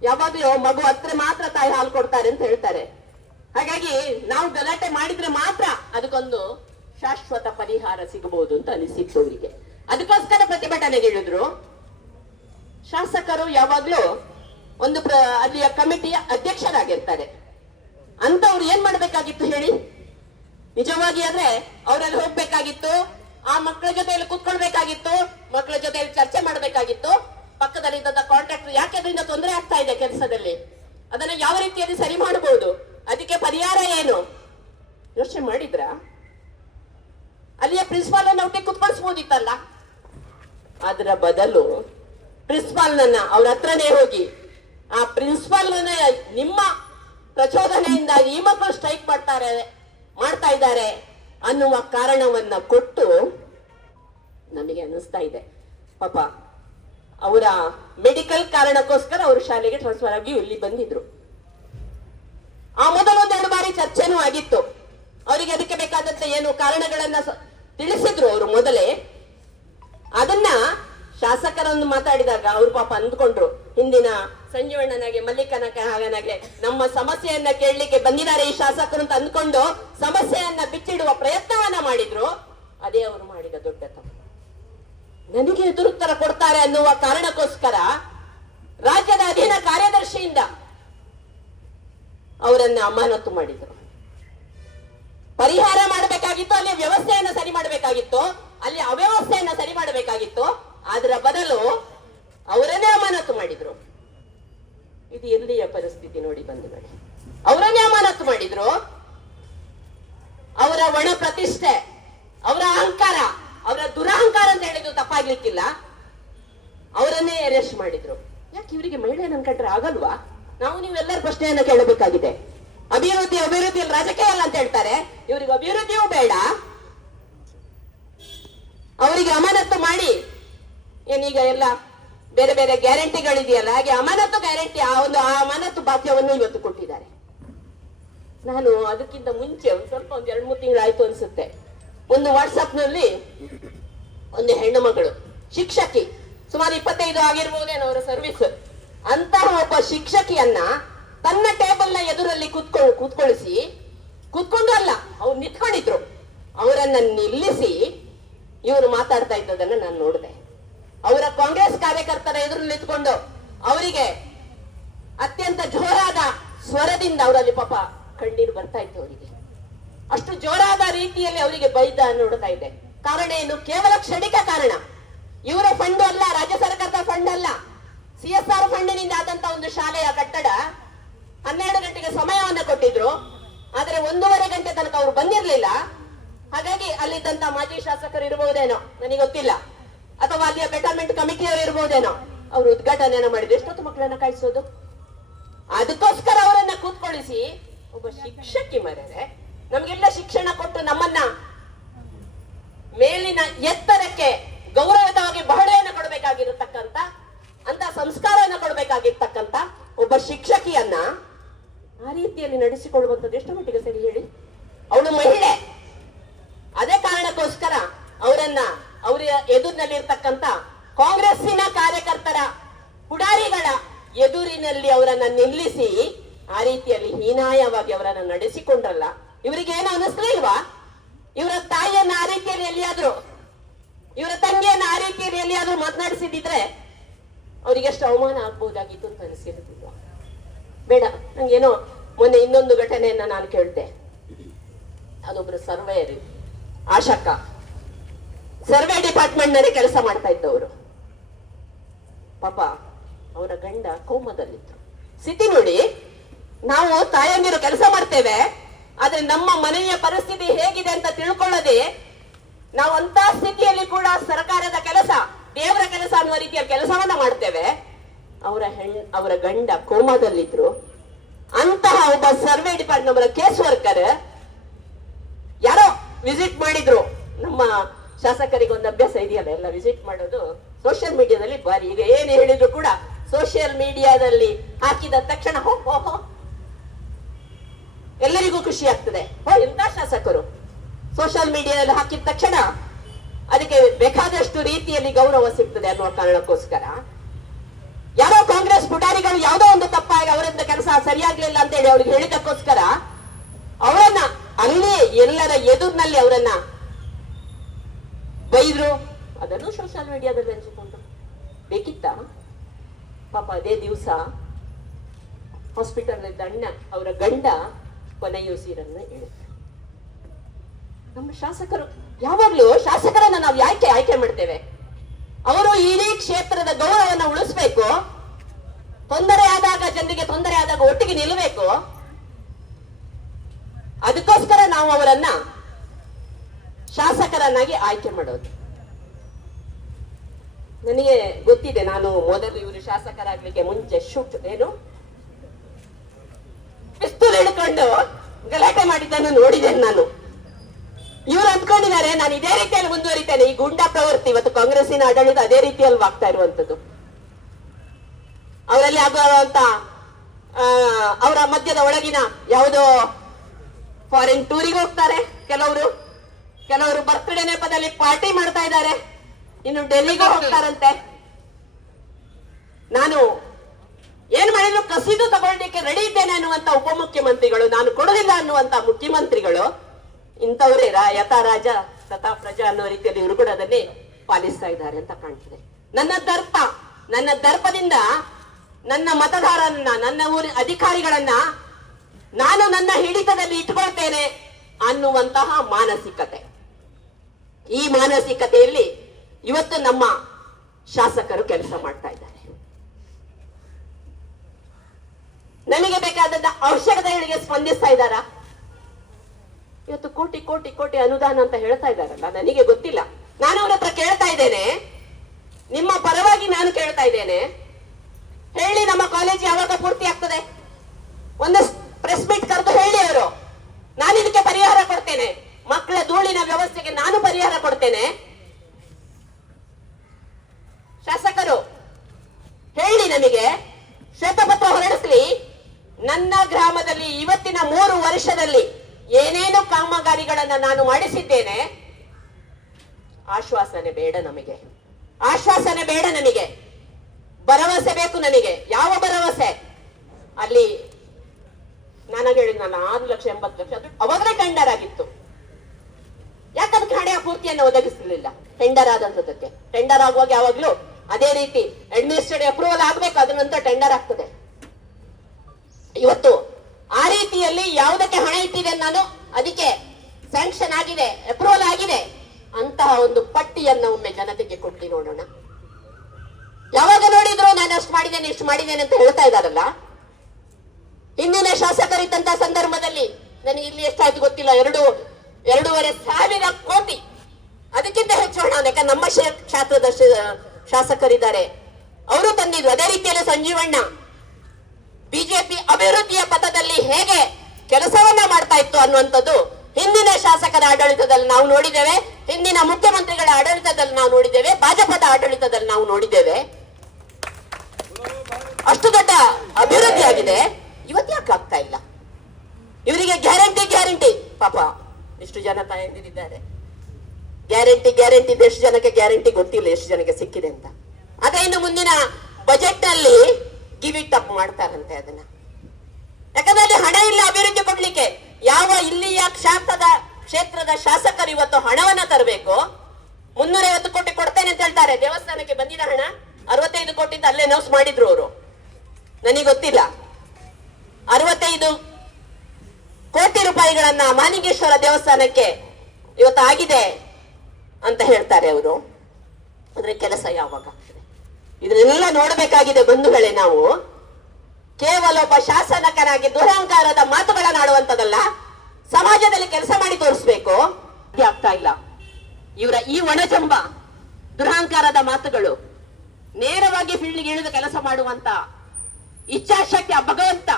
ಯಾವಾಗ್ಲೂ ಮಗು ಹತ್ರ ಮಾತ್ರ ತಾಯಿ ಹಾಲು ಕೊಡ್ತಾರೆ ಅಂತ ಹೇಳ್ತಾರೆ. ಹಾಗಾಗಿ ನಾವು ಗಲಾಟೆ ಮಾಡಿದ್ರೆ ಮಾತ್ರ ಅದಕ್ಕೊಂದು ಶಾಶ್ವತ ಪರಿಹಾರ ಸಿಗಬಹುದು ಅಂತ ಅನಿಸಿತ್ತು ಅವರಿಗೆ. ಅದಕ್ಕೋಸ್ಕರ ಪ್ರತಿಭಟನೆಗೆ ಇಳಿದ್ರು. ಶಾಸಕರು ಯಾವಾಗ್ಲೂ ಒಂದು ಅಲ್ಲಿಯ ಕಮಿಟಿಯ ಅಧ್ಯಕ್ಷರಾಗಿರ್ತಾರೆ. ಅಂತವ್ರು ಏನ್ ಮಾಡ್ಬೇಕಾಗಿತ್ತು ಹೇಳಿ? ನಿಜವಾಗಿ ಆದ್ರೆ ಅವರಲ್ಲಿ ಹೋಗ್ಬೇಕಾಗಿತ್ತು, ಆ ಮಕ್ಕಳ ಜೊತೆಯಲ್ಲಿ ಕೂತ್ಕೊಳ್ಬೇಕಾಗಿತ್ತು, ಮಕ್ಕಳ ಜೊತೆಯಲ್ಲಿ ಚರ್ಚೆ ಮಾಡ್ಬೇಕಾಗಿತ್ತು. ಪಕ್ಕದಲ್ಲಿದ್ದ ಕಾಂಟ್ರಾಕ್ಟರ್ ಯಾಕೆ ಅದರಿಂದ ತೊಂದರೆ ಆಗ್ತಾ ಇದೆ ಕೆಲಸದಲ್ಲಿ, ಅದನ್ನ ಯಾವ ರೀತಿಯಲ್ಲಿ ಸರಿ ಮಾಡಬಹುದು, ಅದಕ್ಕೆ ಪರಿಹಾರ ಏನು ಯೋಚನೆ ಮಾಡಿದ್ರ? ಅಲ್ಲಿಯ ಪ್ರಿನ್ಸಿಪಾಲ್ ಅನ್ನ ಒಟ್ಟಿಗೆ ಕುತ್ಕೊಳಿಸಬಹುದಿತ್ತಲ್ಲ. ಅದರ ಬದಲು ಪ್ರಿನ್ಸಿಪಾಲ್ ನನ್ನ ಅವ್ರ ಹತ್ರನೇ ಹೋಗಿ ಆ ಪ್ರಿನ್ಸಿಪಾಲ್ ನಿಮ್ಮ ಪ್ರಚೋದನೆಯಿಂದ ಈ ಮಕ್ಕಳು ಸ್ಟ್ರೈಕ್ ಮಾಡ್ತಾ ಇದ್ದಾರೆ ಅನ್ನುವ ಕಾರಣವನ್ನ ಕೊಟ್ಟು ನಮಗೆ ಅನಿಸ್ತಾ ಇದೆ ಪಾಪ ಅವರ ಮೆಡಿಕಲ್ ಕಾರಣಕ್ಕೋಸ್ಕರ ಅವರು ಶಾಲೆಗೆ ಟ್ರಾನ್ಸ್ಫರ್ ಆಗಿ ಇಲ್ಲಿ ಬಂದಿದ್ರು. ಆ ಮೊದಲೊಂದೆರಡು ಬಾರಿ ಚರ್ಚೆನೂ ಆಗಿತ್ತು. ಅವರಿಗೆ ಅದಕ್ಕೆ ಬೇಕಾದಂತ ಏನು ಕಾರಣಗಳನ್ನ ತಿಳಿಸಿದ್ರು ಅವರು ಮೊದಲೇ. ಅದನ್ನ ಶಾಸಕರನ್ನು ಮಾತಾಡಿದಾಗ ಅವ್ರು ಪಾಪ ಅಂದ್ಕೊಂಡ್ರು, ಹಿಂದಿನ ಸಂಜೀವಣ್ಣನಾಗೆ ಮಲ್ಲಿಕನಾಗೆ ನಮ್ಮ ಸಮಸ್ಯೆಯನ್ನ ಕೇಳಲಿಕ್ಕೆ ಬಂದಿದ್ದಾರೆ ಈ ಶಾಸಕರು ಅಂತ ಅಂದ್ಕೊಂಡು ಸಮಸ್ಯೆಯನ್ನ ಬಿಚ್ಚಿಡುವ ಪ್ರಯತ್ನವನ್ನ ಮಾಡಿದ್ರು. ಅದೇ ಅವರು ಮಾಡಿದ ದೊಡ್ಡ ತಪ್ಪು. ನನಗೆ ಎದುರುತ್ತರ ಕೊಡ್ತಾರೆ ಅನ್ನುವ ಕಾರಣಕ್ಕೋಸ್ಕರ ರಾಜ್ಯದ ಅಧೀನ ಕಾರ್ಯದರ್ಶಿಯಿಂದ ಅವರನ್ನ ಅಮಾನತು ಮಾಡಿದ್ರು. ಪರಿಹಾರ ಮಾಡಬೇಕಾಗಿತ್ತು, ಅಲ್ಲಿ ವ್ಯವಸ್ಥೆಯನ್ನ ಸರಿ ಮಾಡಬೇಕಾಗಿತ್ತು, ಅಲ್ಲಿ ಅವ್ಯವಸ್ಥೆಯನ್ನ ಸರಿ ಮಾಡಬೇಕಾಗಿತ್ತು. ಅದರ ಬದಲು ಅವರನ್ನೇ ಅಮಾನತು ಮಾಡಿದ್ರು. ಇದು ಎಲ್ಲಿಯ ಪರಿಸ್ಥಿತಿ ನೋಡಿ ಬಂಧುಗಳೇ. ಅವರನ್ನೇ ಅಮಾನತು ಮಾಡಿದ್ರು. ಅವರ ಒಣ ಪ್ರತಿಷ್ಠೆ, ಅವರ ಅಹಂಕಾರ, ಅವರ ದುರಹಂಕಾರ ಅಂತ ಹೇಳಿದ್ರು ತಪ್ಪಾಗ್ಲಿಕ್ಕಿಲ್ಲ. ಅವರನ್ನೇ ಅರೆಸ್ಟ್ ಮಾಡಿದ್ರು. ಯಾಕೆ ಇವರಿಗೆ ಮಹಿಳೆಯನ್ನು ಕಂಡ್ರೆ ಆಗಲ್ವಾ? ನಾವು ನೀವೆಲ್ಲರ ಪ್ರಶ್ನೆಯನ್ನ ಕೇಳಬೇಕಾಗಿದೆ. ಅಭಿವೃದ್ಧಿಯಲ್ಲಿ ರಾಜಕೀಯ ಅಲ್ಲ ಅಂತ ಹೇಳ್ತಾರೆ. ಇವರಿಗೆ ಅಭಿವೃದ್ಧಿಯೂ ಬೇಡ. ಅವರಿಗೆ ಅಮಾನತು ಮಾಡಿ ಏನೀಗ ಎಲ್ಲ ಬೇರೆ ಬೇರೆ ಗ್ಯಾರಂಟಿಗಳಿದೆಯಲ್ಲ, ಹಾಗೆ ಅಮಾನತು ಗ್ಯಾರಂಟಿ ಆ ಅಮಾನತು ಬಾಧ್ಯವನ್ನು ಇವತ್ತು ಕೊಟ್ಟಿದ್ದಾರೆ. ನಾನು ಅದಕ್ಕಿಂತ ಮುಂಚೆ ಸ್ವಲ್ಪ 2-3 ತಿಂಗಳಾಯ್ತು ಅನ್ಸುತ್ತೆ, ಒಂದು ವಾಟ್ಸಪ್ ನಲ್ಲಿ ಒಂದು ಹೆಣ್ಣು ಮಗಳು ಶಿಕ್ಷಕಿ, ಸುಮಾರು 25 ಆಗಿರ್ಬೋದೇನೋ ಅವರ ಸರ್ವಿಸ್, ಅಂತಹ ಒಬ್ಬ ಶಿಕ್ಷಕಿಯನ್ನ ತನ್ನ ಟೇಬಲ್ ನ ಎದುರಲ್ಲಿ ಕೂತ್ಕೊಂಡು ಅಲ್ಲ, ಅವ್ರು ನಿಂತ್ಕೊಂಡಿದ್ರು, ಅವರನ್ನ ನಿಲ್ಲಿಸಿ ಇವರು ಮಾತಾಡ್ತಾ ಇದ್ದದನ್ನ ನಾನು ನೋಡಿದೆ. ಅವರ ಕಾಂಗ್ರೆಸ್ ಕಾರ್ಯಕರ್ತರ ಎದುರು ನಿಂತ್ಕೊಂಡು ಅವರಿಗೆ ಅತ್ಯಂತ ಜೋರಾದ ಸ್ವರದಿಂದ ಅವರಲ್ಲಿ ಪಾಪ ಕಣ್ಣೀರು ಬರ್ತಾ ಇತ್ತು. ಅವರಿಗೆ ಅಷ್ಟು ಜೋರಾದ ರೀತಿಯಲ್ಲಿ ಅವರಿಗೆ ಬೈದ ನೋಡ್ತಾ ಇದೆ. ಕಾರಣ ಏನು? ಕೇವಲ ಕ್ಷಣಿಕ ಕಾರಣ. ಇವರ ಫಂಡ್ ಅಲ್ಲ, ರಾಜ್ಯ ಸರ್ಕಾರದ ಫಂಡ್ ಅಲ್ಲ, CSR ಫಂಡಿನಿಂದ ಆದಂತ ಒಂದು ಶಾಲೆಯ ಕಟ್ಟಡ 12 ಗಂಟೆಗೆ ಸಮಯವನ್ನು ಕೊಟ್ಟಿದ್ರು. ಆದ್ರೆ 1:30 ಗಂಟೆ ತನಕ ಅವರು ಬಂದಿರ್ಲಿಲ್ಲ. ಹಾಗಾಗಿ ಅಲ್ಲಿದ್ದಂತ ಮಾಜಿ ಶಾಸಕರು ಇರಬಹುದೇನೋ, ನನಗೆ ಗೊತ್ತಿಲ್ಲ, ಅಥವಾ ಅಲ್ಲಿಯ ಬೆಟರ್ಮೆಂಟ್ ಕಮಿಟಿಯವರು ಇರಬಹುದೇನೋ, ಅವರು ಉದ್ಘಾಟನೆಯನ್ನ ಮಾಡಿದ್ರು. ಎಷ್ಟೊತ್ತು ಮಕ್ಕಳನ್ನ ಕಾಯಿಸೋದು? ಅದಕ್ಕೋಸ್ಕರ ಅವರನ್ನ ಕೂತ್ಕೊಳ್ಳಿಸಿ ಒಬ್ಬ ಶಿಕ್ಷಕಿ ಮರೆರೆ ನಮ್ಗೆಲ್ಲ ಶಿಕ್ಷಣ ಕೊಟ್ಟು ನಮ್ಮನ್ನ ಮೇಲಿನ ಎತ್ತರಕ್ಕೆ ಗೌರವಯುತವಾಗಿ ಬಹಳೆಯನ್ನು ಕೊಡಬೇಕಾಗಿರತಕ್ಕಂತ ಅಂತ ಸಂಸ್ಕಾರವನ್ನು ಕೊಡಬೇಕಾಗಿರ್ತಕ್ಕಂತ ಒಬ್ಬ ಶಿಕ್ಷಕಿಯನ್ನ ಆ ರೀತಿಯಲ್ಲಿ ನಡೆಸಿಕೊಳ್ಳುವಂಥದ್ದು ಎಷ್ಟು ಮಟ್ಟಿಗೆ ಸರಿ ಹೇಳಿ? ಅವಳು ಮಹಿಳೆ. ಅದೇ ಕಾರಣಕ್ಕೋಸ್ಕರ ಅವರನ್ನ ಅವರ ಎದುರಿನಲ್ಲಿರ್ತಕ್ಕಂಥ ಕಾಂಗ್ರೆಸ್ಸಿನ ಕಾರ್ಯಕರ್ತರ ಪುಡಾರಿಗಳ ಎದುರಿನಲ್ಲಿ ಅವರನ್ನ ನಿಲ್ಲಿಸಿ ಆ ರೀತಿಯಲ್ಲಿ ಹೀನಾಯವಾಗಿ ಅವರನ್ನ ನಡೆಸಿಕೊಂಡ್ರಲ್ಲ, ಇವರಿಗೆ ಏನು ಅನಿಸ್ಲಿಲ್ವಾ? ಇವರ ತಾಯಿಯನ್ನ ಆ ರೀತಿಯಲ್ಲಿ ಎಲ್ಲಿಯಾದ್ರೂ, ಇವರ ತಂಗಿಯನ್ನ ಆ ರೀತಿಯಲ್ಲಿ ಎಲ್ಲಿಯಾದ್ರೂ ಮಾತನಾಡಿಸಿದ್ರೆ ಅವರಿಗೆ ಎಷ್ಟು ಅವಮಾನ ಆಗ್ಬಹುದಾಗಿತ್ತು ಅಂತ ಅನಿಸಿರುತ್ತಿಲ್ವಾ? ಬೇಡ, ನಂಗೇನೋ ಮೊನ್ನೆ ಇನ್ನೊಂದು ಘಟನೆಯನ್ನ ನಾನು ಕೇಳಿದೆ. ಅದೊಬ್ರು ಸರ್ವೇಯರ್, ಆಶಕ್ಕ, ಸರ್ವೆ ಡಿಪಾರ್ಟ್ಮೆಂಟ್ ನಲ್ಲಿ ಕೆಲಸ ಮಾಡ್ತಾ ಇದ್ದವರು. ಪಾಪ ಅವರ ಗಂಡ ಕೋಮದಲ್ಲಿತ್ತು. ಸ್ಥಿತಿ ನೋಡಿ, ನಾವು ತಾಯಂದಿರು ಕೆಲಸ ಮಾಡ್ತೇವೆ, ಆದ್ರೆ ನಮ್ಮ ಮನೆಯ ಪರಿಸ್ಥಿತಿ ಹೇಗಿದೆ ಅಂತ ತಿಳ್ಕೊಳ್ಳದೆ ನಾವು ಅಂತ ಸ್ಥಿತಿಯಲ್ಲಿ ಕೂಡ ಸರ್ಕಾರದ ಕೆಲಸ, ದೇವರ ಕೆಲಸ ಅನ್ನುವ ರೀತಿಯ ಕೆಲಸವನ್ನ ಮಾಡ್ತೇವೆ. ಅವರ ಗಂಡ ಕೋಮಾದಲ್ಲಿದ್ರು. ಅಂತಹ ಒಬ್ಬ ಸರ್ವೆ ಡಿಪಾರ್ಟ್ಮೆಂಟ್ ಕೇಸ್ ವರ್ಕರ್ ಯಾರೋ ವಿಸಿಟ್ ಮಾಡಿದ್ರು. ನಮ್ಮ ಶಾಸಕರಿಗೆ ಒಂದು ಅಭ್ಯಾಸ ಇದೆಯಲ್ಲ, ಎಲ್ಲ ವಿಸಿಟ್ ಮಾಡೋದು ಸೋಷಿಯಲ್ ಮೀಡಿಯಾದಲ್ಲಿ ಬಾರಿ. ಈಗ ಏನು ಹೇಳಿದ್ರು ಕೂಡ ಸೋಷಿಯಲ್ ಮೀಡಿಯಾದಲ್ಲಿ ಹಾಕಿದ ತಕ್ಷಣ ಹೋ ಎಲ್ಲರಿಗೂ ಖುಷಿ ಆಗ್ತದೆ. ಎಂತ ಶಾಸಕರು ಸೋಷಿಯಲ್ ಮೀಡಿಯಾದಲ್ಲಿ ಹಾಕಿದ ತಕ್ಷಣ ಅದಕ್ಕೆ ಬೇಕಾದಷ್ಟು ರೀತಿಯಲ್ಲಿ ಗೌರವ ಸಿಗ್ತದೆ ಅನ್ನುವ ಕಾರಣಕ್ಕೋಸ್ಕರ ಯಾರೋ ಕಾಂಗ್ರೆಸ್ ಪುಟಾರಿಗಳು ಯಾವುದೋ ಒಂದು ತಪ್ಪಾಗಿ ಅವರಿಂದ ಕೆಲಸ ಸರಿಯಾಗ್ಲಿಲ್ಲ ಅಂತ ಹೇಳಿ ಅವ್ರಿಗೆ ಹೇಳಿದಕ್ಕೋಸ್ಕರ ಅವರನ್ನ ಅಲ್ಲೇ ಎಲ್ಲರ ಎದುರಿನಲ್ಲಿ ಅವರನ್ನ ಬೈದ್ರು, ಅದನ್ನು ಸೋಷಿಯಲ್ ಮೀಡಿಯಾದಲ್ಲಿ ಹಂಚಿಕೊಂಡು ಬೇಕಿತ್ತ? ಪಾಪ ಅದೇ ದಿವಸ ಹಾಸ್ಪಿಟಲ್ ಅಣ್ಣ ಅವರ ಗಂಡ ಕೊನೆಯುಸಿರನ್ನ ಹೇಳಿದ್ರು. ನಮ್ಮ ಶಾಸಕರು ಯಾವಾಗ್ಲೂ ಶಾಸಕರನ್ನ ನಾವು ಆಯ್ಕೆ ಮಾಡ್ತೇವೆ. ಅವರು ಇಡೀ ಕ್ಷೇತ್ರದ ಗೌರವವನ್ನು ಉಳಿಸ್ಬೇಕು, ತೊಂದರೆ ಆದಾಗ ಜನರಿಗೆ ತೊಂದರೆ ಆದಾಗ ಒಟ್ಟಿಗೆ ನಿಲ್ಲಬೇಕು. ಅದಕ್ಕೋಸ್ಕರ ನಾವು ಅವರನ್ನ ಶಾಸಕರನ್ನಾಗಿ ಆಯ್ಕೆ ಮಾಡೋದು. ನನಗೆ ಗೊತ್ತಿದೆ, ನಾನು ಮೊದಲು ಇವರು ಶಾಸಕರಾಗ್ಲಿಕ್ಕೆ ಮುಂಚೆ ಪಿಸ್ತೂಲ್ ಹಿಡ್ಕೊಂಡು ಗಲಾಟೆ ಮಾಡಿದ್ದನ್ನು ನೋಡಿದ್ದೇನೆ ನಾನು. ಇವ್ರು ಅಂದ್ಕೊಂಡಿದ್ದಾರೆ ನಾನು ಇದೇ ರೀತಿಯಲ್ಲಿ ಮುಂದುವರಿತೇನೆ. ಈ ಗುಂಡಾ ಪ್ರವೃತ್ತಿ ಇವತ್ತು ಕಾಂಗ್ರೆಸ್ಸಿನ ಆಡಳಿತ ಅದೇ ರೀತಿಯಲ್ಲಿ ಆಗ್ತಾ ಇರುವಂತದ್ದು. ಅವರಲ್ಲಿ ಆಗುವಂತ ಅವರ ಮಧ್ಯದ ಒಳಗಿನ ಯಾವುದೋ ಫಾರಿನ್ ಟೂರಿಗೆ ಹೋಗ್ತಾರೆ, ಕೆಲವರು ಬರ್ತ್ಡೇ ನೆಪದಲ್ಲಿ ಪಾರ್ಟಿ ಮಾಡ್ತಾ ಇದ್ದಾರೆ, ಇನ್ನು ಡೆಲ್ಲಿಗೆ ಹೋಗ್ತಾರಂತೆ. ನಾನು ಏನ್ ಮಾಡಿದ್ರು ಕಸಿದು ತಗೊಳ್ಳಿಕ್ಕೆ ರೆಡಿ ಇದ್ದೇನೆ ಅನ್ನುವಂತ ಉಪಮುಖ್ಯಮಂತ್ರಿಗಳು, ನಾನು ಕೊಡೋದಿಲ್ಲ ಅನ್ನುವಂತ ಮುಖ್ಯಮಂತ್ರಿಗಳು ಇಂಥವ್ರೇ ಯಥಾ ರಾಜ ತಥಾ ಪ್ರಜಾ ಅನ್ನೋ ರೀತಿಯಲ್ಲಿ ಇವರು ಕೂಡ ಅದನ್ನೇ ಪಾಲಿಸ್ತಾ ಇದ್ದಾರೆ ಅಂತ ಕಾಣ್ತದೆ. ನನ್ನ ದರ್ಪದಿಂದ ನನ್ನ ಮತದಾರರನ್ನ, ನನ್ನ ಊರಿನ ಅಧಿಕಾರಿಗಳನ್ನ ನಾನು ನನ್ನ ಹಿಡಿತದಲ್ಲಿ ಇಟ್ಕೊಳ್ತೇನೆ ಅನ್ನುವಂತಹ ಮಾನಸಿಕತೆ. ಈ ಮಾನಸಿಕತೆಯಲ್ಲಿ ಇವತ್ತು ನಮ್ಮ ಶಾಸಕರು ಕೆಲಸ ಮಾಡ್ತಾ ಇದ್ದಾರೆ. ನನಗೆ ಬೇಕಾದಂತ ಅವಶ್ಯಕತೆಗಳಿಗೆ ಸ್ಪಂದಿಸ್ತಾ ಇದ್ದಾರಾ? ಇವತ್ತು ಕೋಟಿ ಕೋಟಿ ಕೋಟಿ ಅನುದಾನ ಅಂತ ಹೇಳ್ತಾ ಇದ್ದಾರಲ್ಲ, ನನಗೆ ಗೊತ್ತಿಲ್ಲ. ನಾನು ಅವ್ರ ಹತ್ರ ಕೇಳ್ತಾ ಇದ್ದೇನೆ, ನಿಮ್ಮ ಪರವಾಗಿ ನಾನು ಕೇಳ್ತಾ ಇದ್ದೇನೆ, ಹೇಳಿ ನಮ್ಮ ಕಾಲೇಜ್ ಯಾವಾಗ ಪೂರ್ತಿ ಆಗ್ತದೆ? ಒಂದು ಪ್ರೆಸ್ ಮೀಟ್ ಕರೆದು ಹೇಳಿ ಅವರು, ನಾನು ಇದಕ್ಕೆ ಪರಿಹಾರ ಕೊಡ್ತೇನೆ, ಮಕ್ಕಳ ಧೂಳಿನ ವ್ಯವಸ್ಥೆಗೆ ನಾನು ಪರಿಹಾರ ಕೊಡ್ತೇನೆ. ಶಾಸಕರು ಹೇಳಿ, ನಮಗೆ ಶ್ವೇತಪತ್ರ ಹೊರಡಿಸ್ಲಿ. ನನ್ನ ಗ್ರಾಮದಲ್ಲಿ ಇವತ್ತಿನ 3 ವರ್ಷದಲ್ಲಿ ಏನೇನು ಕಾಮಗಾರಿಗಳನ್ನ ನಾನು ಮಾಡಿಸಿದ್ದೇನೆ. ಆಶ್ವಾಸನೆ ಬೇಡ ನಮಗೆ, ಆಶ್ವಾಸನೆ ಬೇಡ ನನಗೆ, ಭರವಸೆ ಬೇಕು ನನಗೆ. ಯಾವ ಭರವಸೆ? ಅಲ್ಲಿ ನನಗೆ ಹೇಳಿದ್ನಲ್ಲ 6,80,00,000 ಅದು ಅವಾಗಲೇ ಟೆಂಡರ್ ಆಗಿತ್ತು. ಯಾಕಂದ್ರೆ ಹಣೆಯ ಪೂರ್ತಿಯನ್ನು ಒದಗಿಸಲಿಲ್ಲ ಟೆಂಡರ್ ಆದಂತದಕ್ಕೆ. ಟೆಂಡರ್ ಆಗುವಾಗ ಯಾವಾಗ್ಲೂ ಅದೇ ರೀತಿ ಅಡ್ಮಿನಿಸ್ಟ್ರೇಟಿವ್ ಅಪ್ರೂವಲ್ ಆಗ್ಬೇಕು, ಅದ್ರ ನಂತರ ಟೆಂಡರ್ ಆಗ್ತದೆ. ಇವತ್ತು ಆ ರೀತಿಯಲ್ಲಿ ಯಾವುದಕ್ಕೆ ಹಣ ಇಟ್ಟಿದೆ ನಾನು, ಅದಕ್ಕೆ ಸ್ಯಾಂಕ್ಷನ್ ಆಗಿದೆ, ಅಪ್ರೂವಲ್ ಆಗಿದೆ ಅಂತಹ ಒಂದು ಪಟ್ಟಿಯನ್ನು ಒಮ್ಮೆ ಜನತೆಗೆ ಕೊಟ್ಟು ನೋಡೋಣ. ಯಾವಾಗ ನೋಡಿದ್ರು ನಾನು ಅಷ್ಟು ಮಾಡಿದ್ದೇನೆ ಇಷ್ಟು ಮಾಡಿದ್ದೇನೆ ಅಂತ ಹೇಳ್ತಾ ಇದ್ದಾರಲ್ಲ. ಹಿಂದಿನ ಶಾಸಕರಿದ್ದಂತ ಸಂದರ್ಭದಲ್ಲಿ ನನಗೆ ಇಲ್ಲಿ ಎಷ್ಟಾಯ್ತು ಗೊತ್ತಿಲ್ಲ, 2,500 ಕೋಟಿ, ಅದಕ್ಕಿಂತ ಹೆಚ್ಚು ಹಣ. ಯಾಕಂದ್ರೆ ನಮ್ಮ ಕ್ಷೇತ್ರದ ಶಾಸಕರಿದ್ದಾರೆ, ಅವರು ತಂದಿದ್ರು. ಅದೇ ರೀತಿಯಲ್ಲಿ ಸಂಜೀವಣ್ಣ ಬಿಜೆಪಿ ಅಭಿವೃದ್ಧಿಯ ಪಥದಲ್ಲಿ ಹೇಗೆ ಕೆಲಸವನ್ನ ಮಾಡ್ತಾ ಇತ್ತು ಅನ್ನುವಂಥದ್ದು ಹಿಂದಿನ ಶಾಸಕರ ಆಡಳಿತದಲ್ಲಿ ನಾವು ನೋಡಿದ್ದೇವೆ, ಹಿಂದಿನ ಮುಖ್ಯಮಂತ್ರಿಗಳ ಆಡಳಿತದಲ್ಲಿ ನಾವು ನೋಡಿದ್ದೇವೆ, ಭಾಜಪದ ಆಡಳಿತದಲ್ಲಿ ನಾವು ನೋಡಿದ್ದೇವೆ. ಅಷ್ಟು ದೊಡ್ಡ ಅಭಿವೃದ್ಧಿ ಆಗಿದೆ. ಇವತ್ತು ಯಾಕೆ ಆಗ್ತಾ ಇಲ್ಲ? ಇವರಿಗೆ ಗ್ಯಾರಂಟಿ ಪಾಪ ಎಷ್ಟು ಜನ ತಾಯಂದಿರಿದ್ದಾರೆ. ಗ್ಯಾರಂಟಿ ಎಷ್ಟು ಜನಕ್ಕೆ ಗ್ಯಾರಂಟಿ ಗೊತ್ತಿಲ್ಲ, ಎಷ್ಟು ಜನಕ್ಕೆ ಸಿಕ್ಕಿದೆ ಅಂತ. ಆದ್ರೆ ಇನ್ನು ಮುಂದಿನ ಬಜೆಟ್ ನಲ್ಲಿ ಗಿವ್ ಇಟ್ ಅಪ್ ಮಾಡ್ತಾರಂತೆ ಅದನ್ನ. ಯಾಕಂದ್ರೆ ಅಲ್ಲಿ ಹಣ ಇಲ್ಲ ಅಭಿವೃದ್ಧಿ ಕೊಡ್ಲಿಕ್ಕೆ. ಯಾವ ಇಲ್ಲಿಯ ಕ್ಷೇತ್ರದ ಶಾಸಕರು ಇವತ್ತು ಹಣವನ್ನ ತರಬೇಕು. 350 ಕೋಟಿ ಕೊಡ್ತೇನೆ ಅಂತ ಹೇಳ್ತಾರೆ. ದೇವಸ್ಥಾನಕ್ಕೆ ಬಂದಿದ ಹಣ 65 ಕೋಟಿ ಅಂತ ಅಲ್ಲೇ ಅನೌನ್ಸ್ ಮಾಡಿದ್ರು ಅವರು, ನನಗೆ ಗೊತ್ತಿಲ್ಲ. 65 ಕೋಟಿ ರೂಪಾಯಿಗಳನ್ನ ಮಾನಿಂಗೇಶ್ವರ ದೇವಸ್ಥಾನಕ್ಕೆ ಇವತ್ತು ಆಗಿದೆ ಅಂತ ಹೇಳ್ತಾರೆ ಅವರು. ಆದ್ರೆ ಕೆಲಸ ಯಾವಾಗ ಆಗ್ತದೆ? ಇದನ್ನೆಲ್ಲ ನೋಡಬೇಕಾಗಿದೆ ಬಂಧುಗಳೇ. ನಾವು ಕೇವಲ ಒಬ್ಬ ಶಾಸಕನಾಗಿ ದುರಹಂಕಾರದ ಮಾತುಗಳನ್ನಾಡುವಂತದಲ್ಲ, ಸಮಾಜದಲ್ಲಿ ಕೆಲಸ ಮಾಡಿ ತೋರಿಸ್ಬೇಕು. ಆಗ್ತಾ ಇಲ್ಲ. ಇವರ ಈ ಒಣಜಂಬ ದುರಹಂಕಾರದ ಮಾತುಗಳು ನೇರವಾಗಿ ಫೀಲ್ಡ್ಗೆ ಇಳಿದು ಕೆಲಸ ಮಾಡುವಂತ ಇಚ್ಛಾಶಕ್ತಿ ಆ ಭಗವಂತ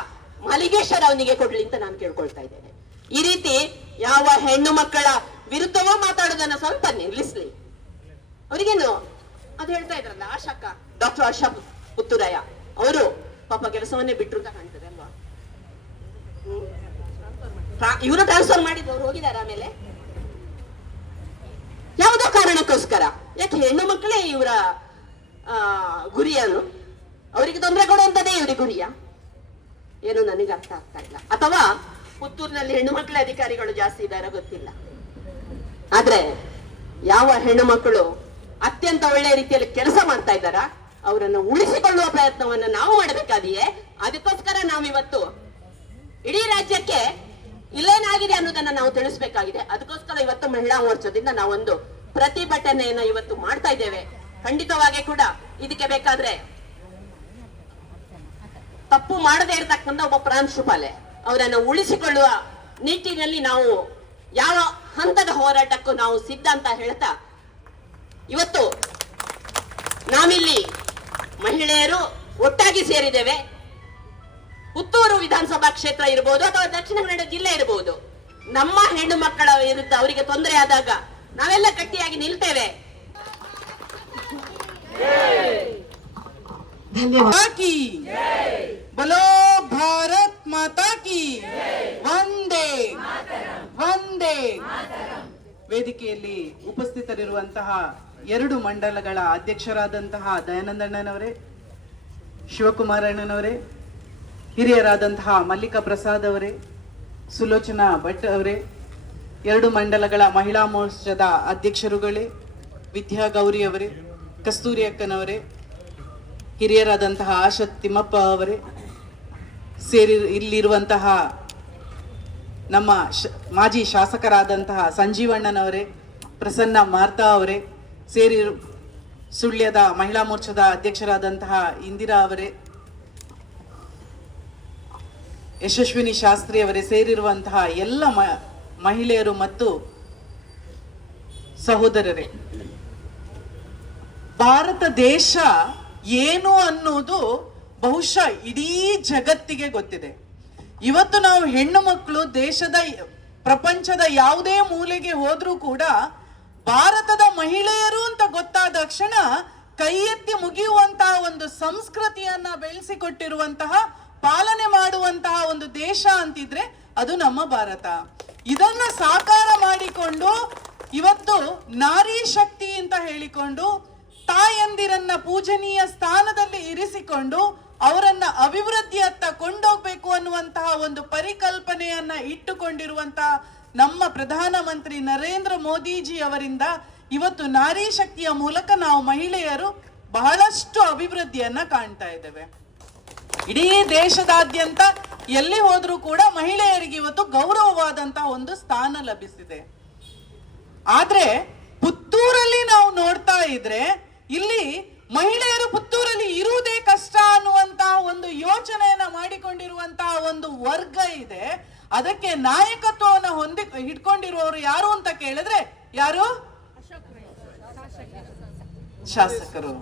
ಮಲ್ಲಿಗೇಶ್ವರ ಅವನಿಗೆ ಕೊಡ್ಲಿ ಅಂತ ನಾನು ಕೇಳ್ಕೊಳ್ತಾ ಇದ್ದೇನೆ. ಈ ರೀತಿ ಯಾವ ಹೆಣ್ಣು ಮಕ್ಕಳ ವಿರುದ್ಧವೂ ಮಾತಾಡೋದನ್ನ ಸ್ವಲ್ಪ ನಿಲ್ಲಿಸ್ಲಿ. ಅವರಿಗೇನು ಅದು ಹೇಳ್ತಾ ಇದ್ರಲ್ಲ ಆಶಾಕ ಡಾಕ್ಟರ್ ಆಶಾ ಪುತ್ತೂರಯ್ಯ, ಅವರು ಪಾಪ ಕೆಲಸವನ್ನೇ ಬಿಟ್ರು ಅಂತ ಕಾಣ್ತದೆ ಅಲ್ವಾ? ಇವರು ಟ್ರಾನ್ಸ್ಫರ್ ಮಾಡಿದ್ರು, ಅವ್ರು ಹೋಗಿದ್ದಾರೆ. ಆಮೇಲೆ ಯಾವುದೋ ಕಾರಣಕ್ಕೋಸ್ಕರ, ಯಾಕೆ ಹೆಣ್ಣು ಮಕ್ಕಳೇ ಇವರ ಗುರಿಯನ್ನು, ಅವರಿಗೆ ತೊಂದರೆ ಕೊಡುವಂತದೇ ಇವರಿಗೆ ಗುರಿಯ ಏನು ನನಗೆ ಅರ್ಥ ಆಗ್ತಾ ಇಲ್ಲ. ಅಥವಾ ಪುತ್ತೂರಿನಲ್ಲಿ ಹೆಣ್ಣು ಮಕ್ಕಳ ಅಧಿಕಾರಿಗಳು ಜಾಸ್ತಿ ಇದ್ದಾರೆ ಗೊತ್ತಿಲ್ಲ. ಆದ್ರೆ ಯಾವ ಹೆಣ್ಣು ಮಕ್ಕಳು ಅತ್ಯಂತ ಒಳ್ಳೆಯ ರೀತಿಯಲ್ಲಿ ಕೆಲಸ ಮಾಡ್ತಾ ಇದ್ದಾರ ಅವರನ್ನು ಉಳಿಸಿಕೊಳ್ಳುವ ಪ್ರಯತ್ನವನ್ನು ನಾವು ಮಾಡಬೇಕಾದೆಯೇ. ಅದಕ್ಕೋಸ್ಕರ ನಾವಿವತ್ತು ಇಡೀ ರಾಜ್ಯಕ್ಕೆ ಇಲ್ಲೇನಾಗಿದೆ ಅನ್ನೋದನ್ನ ನಾವು ತಿಳಿಸ್ಬೇಕಾಗಿದೆ. ಅದಕ್ಕೋಸ್ಕರ ಇವತ್ತು ಮಹಿಳಾ ಮೋರ್ಚಾದಿಂದ ನಾವೊಂದು ಪ್ರತಿಭಟನೆಯನ್ನ ಇವತ್ತು ಮಾಡ್ತಾ ಇದ್ದೇವೆ. ಖಂಡಿತವಾಗಿ ಕೂಡ ಇದಕ್ಕೆ ಬೇಕಾದ್ರೆ ತಪ್ಪು ಮಾಡದೇ ಇರತಕ್ಕಂಥ ಒಬ್ಬ ಪ್ರಾಂಶುಪಾಲೆ ಅವರನ್ನು ಉಳಿಸಿಕೊಳ್ಳುವ ನಿಟ್ಟಿನಲ್ಲಿ ನಾವು ಯಾವ ಹಂತದ ಹೋರಾಟಕ್ಕೂ ನಾವು ಸಿದ್ಧ ಅಂತ ಹೇಳ್ತಾ ಇವತ್ತು ನಾವಿಲ್ಲಿ ಮಹಿಳೆಯರು ಒಟ್ಟಾಗಿ ಸೇರಿದ್ದೇವೆ. ಪುತ್ತೂರು ವಿಧಾನಸಭಾ ಕ್ಷೇತ್ರ ಇರಬಹುದು ಅಥವಾ ದಕ್ಷಿಣ ಕನ್ನಡ ಜಿಲ್ಲೆ ಇರಬಹುದು. ನಮ್ಮ ಹೆಣ್ಣು ಮಕ್ಕಳ ವಿರುದ್ಧ ಅವರಿಗೆ ತೊಂದರೆ ಆದಾಗ ನಾವೆಲ್ಲ ಗಟ್ಟಿಯಾಗಿ ನಿಲ್ತೇವೆ. की बोलो भारत माता की ವಂದೇ ವಂದೇ. ವೇದಿಕೆಯಲ್ಲಿ ಉಪಸ್ಥಿತರಿರುವಂತಹ 2 ಮಂಡಲಗಳ ಅಧ್ಯಕ್ಷರಾದಂತಹ ದಯಾನಂದಣ್ಣನವರೇ, ಶಿವಕುಮಾರಣ್ಣನವರೇ, ಹಿರಿಯರಾದಂತಹ ಮಲ್ಲಿಕಾ ಪ್ರಸಾದ್ ಅವರೇ, ಸುಲೋಚನಾ ಭಟ್ ಅವರೇ, 2 ಮಂಡಲಗಳ ಮಹಿಳಾ ಮೋರ್ಚಾದ ಅಧ್ಯಕ್ಷರುಗಳೇ, ವಿದ್ಯಾ ಗೌರಿ ಅವರೇ, ಕಸ್ತೂರಿ ಅಕ್ಕನವರೇ, ಹಿರಿಯರಾದಂತಹ ಆಶಾ ತಿಮ್ಮಪ್ಪ ಅವರೇ, ಇಲ್ಲಿರುವಂತಹ ನಮ್ಮ ಮಾಜಿ ಶಾಸಕರಾದಂತಹ ಸಂಜೀವಣ್ಣನವರೇ, ಪ್ರಸನ್ನ ಮಾರ್ತಾ ಅವರೇ, ಸುಳ್ಯದ ಮಹಿಳಾ ಮೋರ್ಚಾದ ಅಧ್ಯಕ್ಷರಾದಂತಹ ಇಂದಿರಾ ಅವರೇ, ಯಶಸ್ವಿನಿ ಶಾಸ್ತ್ರಿ ಅವರೇ, ಸೇರಿರುವಂತಹ ಎಲ್ಲ ಮಹಿಳೆಯರು ಮತ್ತು ಸಹೋದರರೇ, ಭಾರತ ದೇಶ ಏನು ಅನ್ನೋದು ಬಹುಶಃ ಇಡೀ ಜಗತ್ತಿಗೆ ಗೊತ್ತಿದೆ. ಇವತ್ತು ನಾವು ಹೆಣ್ಣು ಮಕ್ಕಳು ದೇಶದ ಪ್ರಪಂಚದ ಯಾವುದೇ ಮೂಲೆಗೆ ಹೋದ್ರೂ ಕೂಡ ಭಾರತದ ಮಹಿಳೆಯರು ಅಂತ ಗೊತ್ತಾದ ಕ್ಷಣ ಕೈ ಎತ್ತಿ ಮುಗಿಯುವಂತಹ ಒಂದು ಸಂಸ್ಕೃತಿಯನ್ನ ಬೆಳೆಸಿಕೊಟ್ಟಿರುವಂತಹ, ಪಾಲನೆ ಮಾಡುವಂತಹ ಒಂದು ದೇಶ ಅಂತಿದ್ರೆ ಅದು ನಮ್ಮ ಭಾರತ. ಇದನ್ನ ಸಾಕಾರ ಮಾಡಿಕೊಂಡು ಇವತ್ತು ನಾರಿ ಶಕ್ತಿ ಅಂತ ಹೇಳಿಕೊಂಡು ತಾಯಂದಿರನ್ನ ಪೂಜನೀಯ ಸ್ಥಾನದಲ್ಲಿ ಇರಿಸಿಕೊಂಡು ಅವರನ್ನ ಅಭಿವೃದ್ಧಿಯತ್ತ ಕೊಂಡೋಗ್ಬೇಕು ಅನ್ನುವಂತಹ ಒಂದು ಪರಿಕಲ್ಪನೆಯನ್ನ ಇಟ್ಟುಕೊಂಡಿರುವಂತಹ ನಮ್ಮ ಪ್ರಧಾನಮಂತ್ರಿ ನರೇಂದ್ರ ಮೋದಿಜಿ ಅವರಿಂದ ಇವತ್ತು ನಾರಿ ಶಕ್ತಿಯ ಮೂಲಕ ನಾವು ಮಹಿಳೆಯರು ಬಹಳಷ್ಟು ಅಭಿವೃದ್ಧಿಯನ್ನ ಕಾಣ್ತಾ ಇದ್ದೇವೆ. ಇಡೀ ದೇಶದಾದ್ಯಂತ ಎಲ್ಲಿ ಹೋದ್ರೂ ಕೂಡ ಮಹಿಳೆಯರಿಗೆ ಇವತ್ತು ಗೌರವವಾದಂತಹ ಒಂದು ಸ್ಥಾನ ಲಭಿಸಿದೆ. ಆದ್ರೆ ಪುತ್ತೂರಲ್ಲಿ ನಾವು ನೋಡ್ತಾ ಇದ್ರೆ ಇಲ್ಲಿ ಮಹಿಳೆಯರು ಪುತ್ತೂರಲ್ಲಿ ಇರುವುದೇ ಕಷ್ಟ ಅನ್ನುವಂತಹ ಒಂದು ಯೋಚನೆಯನ್ನ ಮಾಡಿಕೊಂಡಿರುವಂತಹ ಒಂದು ವರ್ಗ ಇದೆ. ಅದಕ್ಕೆ ನಾಯಕತ್ವವನ್ನು ಹಿಡ್ಕೊಂಡಿರುವವರು ಯಾರು ಅಂತ ಕೇಳಿದ್ರೆ ಯಾರು? ಶಾಸಕರು.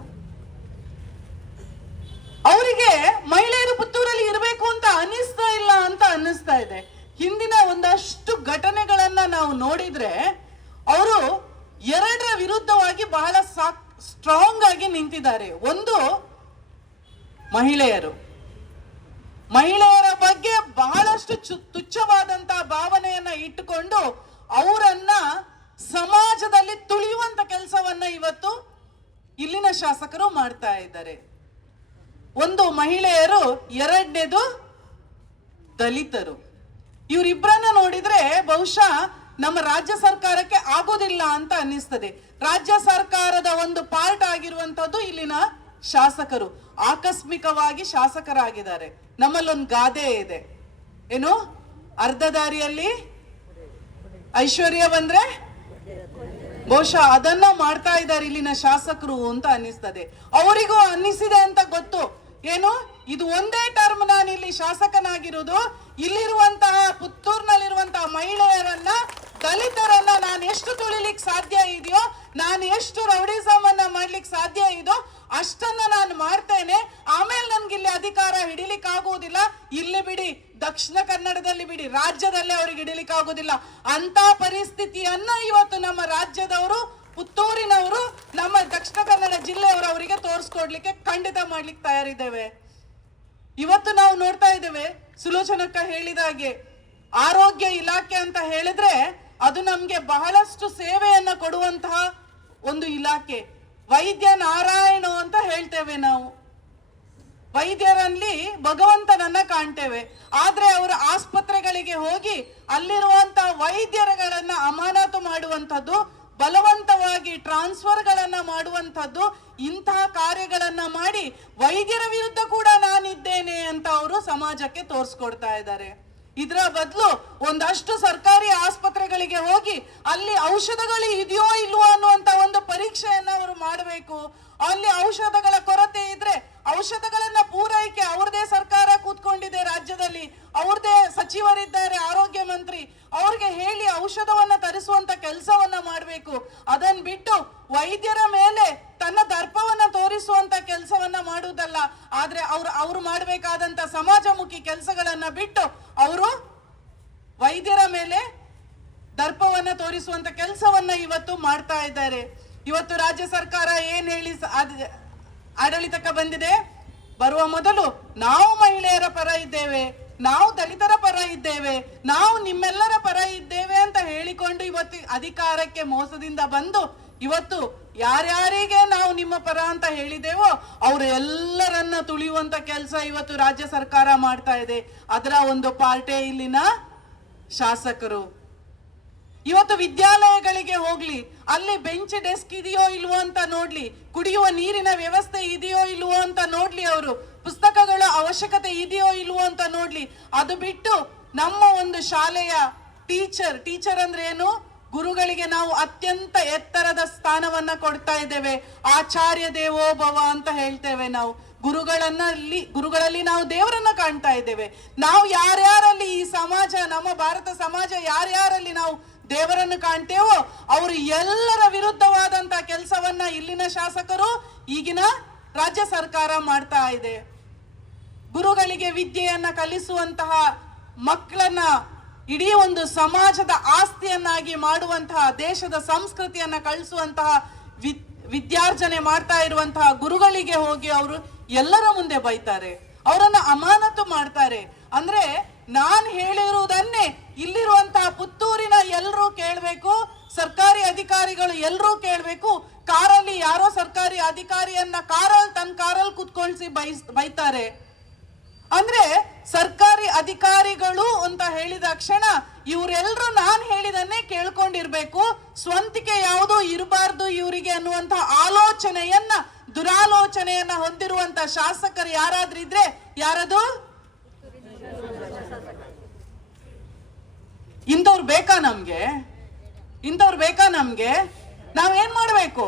ಅವರಿಗೆ ಮಹಿಳೆಯರು ಪುತ್ತೂರಲ್ಲಿ ಇರಬೇಕು ಅಂತ ಅನ್ನಿಸ್ತಾ ಇಲ್ಲ ಅಂತ ಅನ್ನಿಸ್ತಾ ಇದೆ. ಹಿಂದಿನ ಒಂದಷ್ಟು ಘಟನೆಗಳನ್ನ ನಾವು ನೋಡಿದ್ರೆ ಅವರು 2ರ ವಿರುದ್ಧವಾಗಿ ಬಹಳ ಸ್ಟ್ರಾಂಗ್ ಆಗಿ ನಿಂತಿದ್ದಾರೆ. ಒಂದು, ಮಹಿಳೆಯರ ಬಗ್ಗೆ ಬಹಳಷ್ಟು ತುಚ್ಛವಾದಂತಹ ಭಾವನೆಯನ್ನ ಇಟ್ಟುಕೊಂಡು ಅವರನ್ನ ಸಮಾಜದಲ್ಲಿ ತುಳಿಯುವಂತ ಕೆಲಸವನ್ನ ಇವತ್ತು ಇಲ್ಲಿನ ಶಾಸಕರು ಮಾಡ್ತಾ ಇದ್ದಾರೆ. ಒಂದು ಮಹಿಳೆಯರು, 2ನೇದು ದಲಿತರು. ಇವರಿಬ್ಬರನ್ನ ನೋಡಿದ್ರೆ ಬಹುಶಃ ನಮ್ಮ ರಾಜ್ಯ ಸರ್ಕಾರಕ್ಕೆ ಆಗೋದಿಲ್ಲ ಅಂತ ಅನ್ನಿಸ್ತದೆ. ರಾಜ್ಯ ಸರ್ಕಾರದ ಒಂದು ಪಾರ್ಟ್ ಆಗಿರುವಂತದ್ದು ಇಲ್ಲಿನ ಶಾಸಕರು ಆಕಸ್ಮಿಕವಾಗಿ ಶಾಸಕರಾಗಿದ್ದಾರೆ. ನಮ್ಮಲ್ಲೊಂದು ಗಾದೆ ಇದೆ, ಏನು, ಅರ್ಧ ದಾರಿಯಲ್ಲಿ ಐಶ್ವರ್ಯ ಬಂದ್ರೆ ಬಹುಶಃ ಅದನ್ನ ಮಾಡ್ತಾ ಇದ್ದಾರೆ ಇಲ್ಲಿನ ಶಾಸಕರು ಅಂತ ಅನ್ನಿಸ್ತದೆ. ಅವರಿಗೂ ಅನ್ನಿಸಿದೆ ಅಂತ ಗೊತ್ತು. ಏನು, ಇದು ಒಂದೇ ಟರ್ಮ್ ನಾನು ಇಲ್ಲಿ ಶಾಸಕನಾಗಿರುವುದು, ಇಲ್ಲಿರುವಂತಹ ಪುತ್ತೂರಿನಲ್ಲಿರುವಂತಹ ಮಹಿಳೆಯರನ್ನ, ದಲಿತರನ್ನ ನಾನು ಎಷ್ಟು ತುಳಿಲಿಕ್ಕೆ ಸಾಧ್ಯ ಇದೆಯೋ, ನಾನು ಎಷ್ಟು ರೌಡಿಸಮ್ ಅನ್ನ ಮಾಡ್ಲಿಕ್ಕೆ ಸಾಧ್ಯ ಇದೋ ಅಷ್ಟನ್ನ ನಾನು ಮಾಡ್ತೇನೆ. ಆಮೇಲೆ ನನ್ಗೆ ಇಲ್ಲಿ ಅಧಿಕಾರ ಹಿಡಿಲಿಕ್ಕೆ ಆಗುವುದಿಲ್ಲ. ಇಲ್ಲಿ ಬಿಡಿ, ದಕ್ಷಿಣ ಕನ್ನಡದಲ್ಲಿ ಬಿಡಿ, ರಾಜ್ಯದಲ್ಲೇ ಅವ್ರಿಗೆ ಹಿಡಿಲಿಕ್ಕೆ ಆಗುದಿಲ್ಲ ಅಂತ ಪರಿಸ್ಥಿತಿಯನ್ನ ಇವತ್ತು ನಮ್ಮ ರಾಜ್ಯದವರು, ಪುತ್ತೂರಿನವರು, ನಮ್ಮ ದಕ್ಷಿಣ ಕನ್ನಡ ಜಿಲ್ಲೆಯವರು ಅವರಿಗೆ ತೋರಿಸ್ಕೊಡ್ಲಿಕ್ಕೆ ಖಂಡಿತ ಮಾಡ್ಲಿಕ್ಕೆ ತಯಾರಿದ್ದೇವೆ. ಇವತ್ತು ನಾವು ನೋಡ್ತಾ ಇದ್ದೇವೆ, ಸುಲೋಚನಕ್ಕ ಹೇಳಿದಾಗೆ ಆರೋಗ್ಯ ಇಲಾಖೆ ಅಂತ ಹೇಳಿದ್ರೆ ಅದು ನಮ್ಗೆ ಬಹಳಷ್ಟು ಸೇವೆಯನ್ನ ಕೊಡುವಂತಹ ಒಂದು ಇಲಾಖೆ. ವೈದ್ಯ ನಾರಾಯಣ ಅಂತ ಹೇಳ್ತೇವೆ ನಾವು. ವೈದ್ಯರಲ್ಲಿ ಭಗವಂತನನ್ನ ಕಾಣ್ತೇವೆ. ಆದ್ರೆ ಅವರ ಆಸ್ಪತ್ರೆಗಳಿಗೆ ಹೋಗಿ ಅಲ್ಲಿರುವಂತ ವೈದ್ಯರುಗಳನ್ನ ಅಮಾನತು ಮಾಡುವಂಥದ್ದು, ಬಲವಂತವಾಗಿ ಟ್ರಾನ್ಸ್ಫರ್ಗಳನ್ನ ಮಾಡುವಂಥದ್ದು, ಇಂತಹ ಕಾರ್ಯಗಳನ್ನ ಮಾಡಿ ವೈದ್ಯರ ವಿರುದ್ಧ ಕೂಡ ನಾನಿದ್ದೇನೆ ಅಂತ ಅವರು ಸಮಾಜಕ್ಕೆ ತೋರಿಸ್ಕೊಡ್ತಾ ಇದ್ದಾರೆ. ಇದರ ಬದಲು ಒಂದಷ್ಟು ಸರ್ಕಾರಿ ಆಸ್ಪತ್ರೆಗಳಿಗೆ ಹೋಗಿ ಅಲ್ಲಿ ಔಷಧಗಳು ಇದೆಯೋ ಇಲ್ವೋ ಅನ್ನುವಂತ ಒಂದು ಪರೀಕ್ಷೆಯನ್ನ ಅವರು ಮಾಡಬೇಕು. ಅಲ್ಲಿ ಔಷಧಗಳ ಕೊರತೆ ಇದ್ರೆ ಔಷಧಗಳನ್ನ ಪೂರೈಕೆ ಅವ್ರದೇ ಸರ್ಕಾರ ಕೂತ್ಕೊಂಡಿದೆ, ರಾಜ್ಯದಲ್ಲಿ ಅವ್ರದೇ ಸಚಿವರಿದ್ದಾರೆ, ಆರೋಗ್ಯ ಮಂತ್ರಿ, ಅವ್ರಿಗೆ ಹೇಳಿ ಔಷಧವನ್ನ ತರಿಸುವಂತ ಕೆಲಸವನ್ನ ಮಾಡಬೇಕು. ಅದನ್ನ ಬಿಟ್ಟು ವೈದ್ಯರ ಮೇಲೆ ತನ್ನ ದರ್ಪವನ್ನ ತೋರಿಸುವಂತ ಕೆಲಸವನ್ನ ಮಾಡುವುದಲ್ಲ. ಆದ್ರೆ ಅವ್ರು ಮಾಡಬೇಕಾದಂತ ಸಮಾಜಮುಖಿ ಕೆಲಸಗಳನ್ನ ಬಿಟ್ಟು ಅವರು ವೈದ್ಯರ ಮೇಲೆ ದರ್ಪವನ್ನ ತೋರಿಸುವಂತ ಕೆಲಸವನ್ನ ಇವತ್ತು ಮಾಡ್ತಾ ಇದ್ದಾರೆ. ಇವತ್ತು ರಾಜ್ಯ ಸರ್ಕಾರ ಏನ್ ಹೇಳಿ ಆಡಳಿತಕ್ಕೆ ಬಂದಿದೆ, ಬರುವ ಮೊದಲು ನಾವು ಮಹಿಳೆಯರ ಪರ ಇದ್ದೇವೆ, ನಾವು ದಲಿತರ ಪರ ಇದ್ದೇವೆ, ನಾವು ನಿಮ್ಮೆಲ್ಲರ ಪರ ಇದ್ದೇವೆ ಅಂತ ಹೇಳಿಕೊಂಡು ಇವತ್ತು ಅಧಿಕಾರಕ್ಕೆ ಮೋಸದಿಂದ ಬಂದು ಇವತ್ತು ಯಾರ್ಯಾರಿಗೆ ನಾವು ನಿಮ್ಮ ಪರ ಅಂತ ಹೇಳಿದೇವೋ ಅವರು ಎಲ್ಲರನ್ನ ತುಳಿಯುವಂತ ಕೆಲಸ ಇವತ್ತು ರಾಜ್ಯ ಸರ್ಕಾರ ಮಾಡ್ತಾ ಇದೆ. ಅದರ ಒಂದು ಪಾರ್ಟೇ ಇಲ್ಲಿನ ಶಾಸಕರು. ಇವತ್ತು ವಿದ್ಯಾಲಯಗಳಿಗೆ ಹೋಗ್ಲಿ, ಅಲ್ಲಿ ಬೆಂಚ್ ಡೆಸ್ಕ್ ಇದೆಯೋ ಇಲ್ವೋ ಅಂತ ನೋಡ್ಲಿ, ಕುಡಿಯುವ ನೀರಿನ ವ್ಯವಸ್ಥೆ ಇದೆಯೋ ಇಲ್ವೋ ಅಂತ ನೋಡ್ಲಿ, ಅವರು ಪುಸ್ತಕಗಳ ಅವಶ್ಯಕತೆ ಇದೆಯೋ ಇಲ್ವೋ ಅಂತ ನೋಡ್ಲಿ. ಅದು ಬಿಟ್ಟು ನಮ್ಮ ಒಂದು ಶಾಲೆಯ ಟೀಚರ್ ಅಂದ್ರೆ ಏನು, ಗುರುಗಳಿಗೆ ನಾವು ಅತ್ಯಂತ ಎತ್ತರದ ಸ್ಥಾನವನ್ನ ಕೊಡ್ತಾ ಇದ್ದೇವೆ. ಆಚಾರ್ಯ ದೇವೋ ಭವ ಅಂತ ಹೇಳ್ತೇವೆ ನಾವು. ಗುರುಗಳಲ್ಲಿ ನಾವು ದೇವರನ್ನ ಕಾಣ್ತಾ ಇದ್ದೇವೆ. ನಾವು ಯಾರ್ಯಾರಲ್ಲಿ ಈ ಸಮಾಜ, ನಮ್ಮ ಭಾರತ ಸಮಾಜ ಯಾರ್ಯಾರಲ್ಲಿ ನಾವು ದೇವರನ್ನು ಕಾಣ್ತೇವೋ ಅವರು ಎಲ್ಲರ ವಿರುದ್ಧವಾದಂತ ಕೆಲಸವನ್ನ ಇಲ್ಲಿನ ಶಾಸಕರು, ಈಗಿನ ರಾಜ್ಯ ಸರ್ಕಾರ ಮಾಡ್ತಾ ಇದೆ. ಗುರುಗಳಿಗೆ ವಿದ್ಯೆಯನ್ನ ಕಲಿಸುವಂತಹ ಮಕ್ಕಳನ್ನ ಇಡೀ ಒಂದು ಸಮಾಜದ ಆಸ್ತಿಯನ್ನಾಗಿ ಮಾಡುವಂತಹ, ದೇಶದ ಸಂಸ್ಕೃತಿಯನ್ನ ಕಳಿಸುವಂತಹ ವಿದ್ಯಾರ್ಜನೆ ಮಾಡ್ತಾ ಇರುವಂತಹ ಗುರುಗಳಿಗೆ ಹೋಗಿ ಅವರು ಎಲ್ಲರ ಮುಂದೆ ಬೈತಾರೆ, ಅವರನ್ನ ಅಮಾನತು ಮಾಡ್ತಾರೆ. ಅಂದ್ರೆ ನಾನ್ ಹೇಳಿರುವುದನ್ನೇ ಇಲ್ಲಿರುವಂತಹ ಪುತ್ತೂರಿನ ಎಲ್ಲರೂ ಕೇಳ್ಬೇಕು, ಸರ್ಕಾರಿ ಅಧಿಕಾರಿಗಳು ಎಲ್ಲರೂ ಕೇಳ್ಬೇಕು. ಕಾರಲ್ಲಿ ಯಾರೋ ಸರ್ಕಾರಿ ಅಧಿಕಾರಿಯನ್ನ ತನ್ನ ಕಾರಲ್ಲಿ ಕುತ್ಕೊಳ್ಸಿ ಬೈತಾರೆ. ಅಂದ್ರೆ ಸರ್ಕಾರಿ ಅಧಿಕಾರಿಗಳು ಅಂತ ಹೇಳಿದ ಕ್ಷಣ ಇವರೆಲ್ಲರೂ ನಾನ್ ಹೇಳಿದನ್ನೇ ಕೇಳ್ಕೊಂಡಿರ್ಬೇಕು, ಸ್ವಂತಿಕೆ ಯಾವುದೂ ಇರಬಾರ್ದು ಇವರಿಗೆ ಅನ್ನುವಂತ ದುರಾಲೋಚನೆಯನ್ನ ಹೊಂದಿರುವಂತ ಶಾಸಕರು ಯಾರಾದ್ರೂ ಇದ್ರೆ ಯಾರದು? ಇಂಥವ್ರು ಬೇಕಾ ನಮ್ಗೆ? ನಾವೇನ್ ಮಾಡ್ಬೇಕು?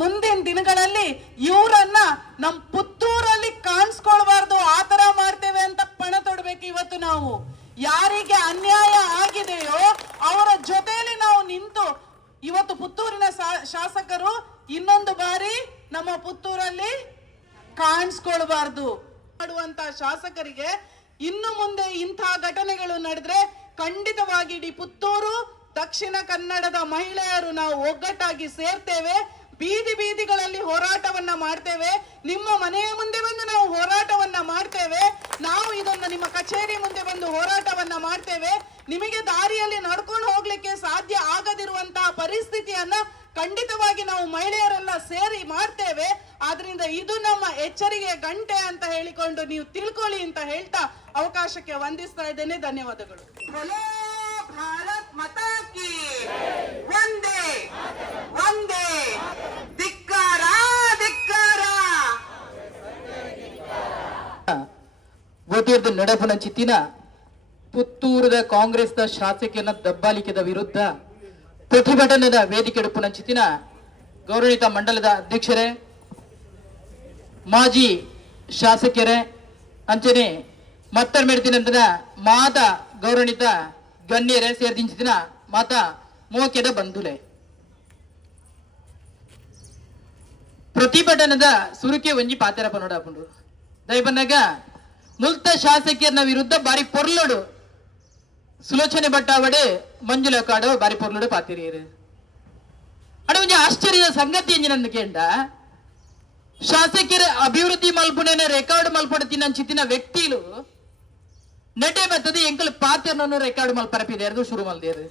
ಮುಂದಿನ ದಿನಗಳಲ್ಲಿ ಇವರನ್ನ ನಮ್ ಪುತ್ತೂರಲ್ಲಿ ಕಾಣಿಸ್ಕೊಳ್ಬಾರ್ದು, ಆತರ ಮಾಡ್ತೇವೆ ಅಂತ ಪಣ ತೊಡ್ಬೇಕು. ಇವತ್ತು ನಾವು ಯಾರಿಗೆ ಅನ್ಯಾಯ ಆಗಿದೆಯೋ ಅವರ ಜೊತೆಯಲ್ಲಿ ನಾವು ನಿಂತು ಇವತ್ತು ಪುತ್ತೂರಿನ ಶಾಸಕರು ಇನ್ನೊಂದು ಬಾರಿ ನಮ್ಮ ಪುತ್ತೂರಲ್ಲಿ ಕಾಣಿಸ್ಕೊಳ್ಬಾರ್ದು ಮಾಡುವಂತ ಶಾಸಕರಿಗೆ ಇನ್ನು ಮುಂದೆ ಇಂತಹ ಘಟನೆಗಳು ನಡೆದ್ರೆ ಖಂಡಿತವಾಗಿ ಇಡೀ ಪುತ್ತೂರು, ದಕ್ಷಿಣ ಕನ್ನಡದ ಮಹಿಳೆಯರು ನಾವು ಒಗ್ಗಟ್ಟಾಗಿ ಸೇರ್ತೇವೆ. ಬೀದಿಗಳಲ್ಲಿ ಹೋರಾಟವನ್ನ ಮಾಡ್ತೇವೆ. ನಿಮ್ಮ ಮನೆಯ ಮುಂದೆ ಬಂದು ನಾವು ಹೋರಾಟವನ್ನ ಮಾಡ್ತೇವೆ. ನಾವು ಇದನ್ನು ನಿಮ್ಮ ಕಚೇರಿ ಮುಂದೆ ಬಂದು ಹೋರಾಟವನ್ನ ಮಾಡ್ತೇವೆ. ನಿಮಗೆ ದಾರಿಯಲ್ಲಿ ನಡ್ಕೊಂಡು ಹೋಗ್ಲಿಕ್ಕೆ ಸಾಧ್ಯ ಆಗದಿರುವಂತಹ ಪರಿಸ್ಥಿತಿಯನ್ನ ಖಂಡಿತವಾಗಿ ನಾವು ಮಹಿಳೆಯರೆಲ್ಲ ಸೇರಿ ಮಾಡ್ತೇವೆ. ಆದ್ರಿಂದ ಇದು ನಮ್ಮ ಎಚ್ಚರಿಕೆ ಗಂಟೆ ಅಂತ ಹೇಳಿಕೊಂಡು ನೀವು ತಿಳ್ಕೊಳ್ಳಿ ಅಂತ ಹೇಳ್ತಾ ಅವಕಾಶಕ್ಕೆ ವಂದಿಸ್ತಾ ಇದ್ದೇನೆ. ಧನ್ಯವಾದಗಳು. ಭಾರತ್ ಮಾತಾ ಕಿ ವಂದೇ ವಂದೇ. ಧಿಕ್ಕಾರ ಧಿಕ್ಕಾರ. ಓದಿರ್ದ ನಡಪನ ಚಿತ್ತಿನ ಪುತ್ತೂರದ ಕಾಂಗ್ರೆಸ್ನ ಶಾಸಕಿಯನ್ನ ದಬ್ಬಾಳಿಕೆದ ವಿರುದ್ಧ ಪ್ರತಿಭಟನೆದ ವೇದಿಕೆ ಎಡುಪುನ ಚಿತ್ತಿನ ಗೌರವಿತ ಮಂಡಲದ ಅಧ್ಯಕ್ಷರೇ, ಮಾಜಿ ಶಾಸಕರೇ, ಅಂಚನೆ ಮತ್ತರ್ ಮೆಡ್ತಿನ ಮಾತ ಗೌರವಿತ ಗಣ್ಯರೇ ಸೇರ್ದಿಂಚಿನ ಮಾತ ಮೋಕೆದ ಬಂಧುಲೆ. ಪ್ರತಿಭಟನೆದ ಸುರುಕೆ ಒಂಜಿ ಪಾತೆರ ಪನೋಡಾಪುಂಡು ದಯಪನ್ನಾಗ ಮುಲ್ತ ಶಾಸಕಿಯರ್ನ ವಿರುದ್ಧ ಬಾರಿ ಪೊರ್ಲೋಡು ಸುಲೋಚನೆ ಭಟ್ಟಾವಡೆ ಮಂಜುಳ ಕಾಡು ಬಾರಿ ಪೊರ್ಲೋಡು ಪಾತಿರಿಯರು ಅಡ ಒಂಜಿ ಆಶ್ಚರ್ಯದ ಸಂಗತಿ ಎಂಜಿನಂದು ಕೇಂಡ ಶಾಸಕರ ಅಭಿವೃದ್ಧಿ ಮಲ್ಪುಣೆನ ರೆಕಾರ್ಡ್ ಮಲ್ಪಡ್ತೀನಿ ಚಿತ್ತಿನ ವ್ಯಕ್ತಿಲು ನೆಟೆ ಬರ್ತದೆ ಎಂಕಲ್ ಪಾತ್ರನನ್ನು ರೆಕಾರ್ಡ್ ಮಲ್ಪರಪಿದೆ ಶುರು ಮಲ್ದೇರು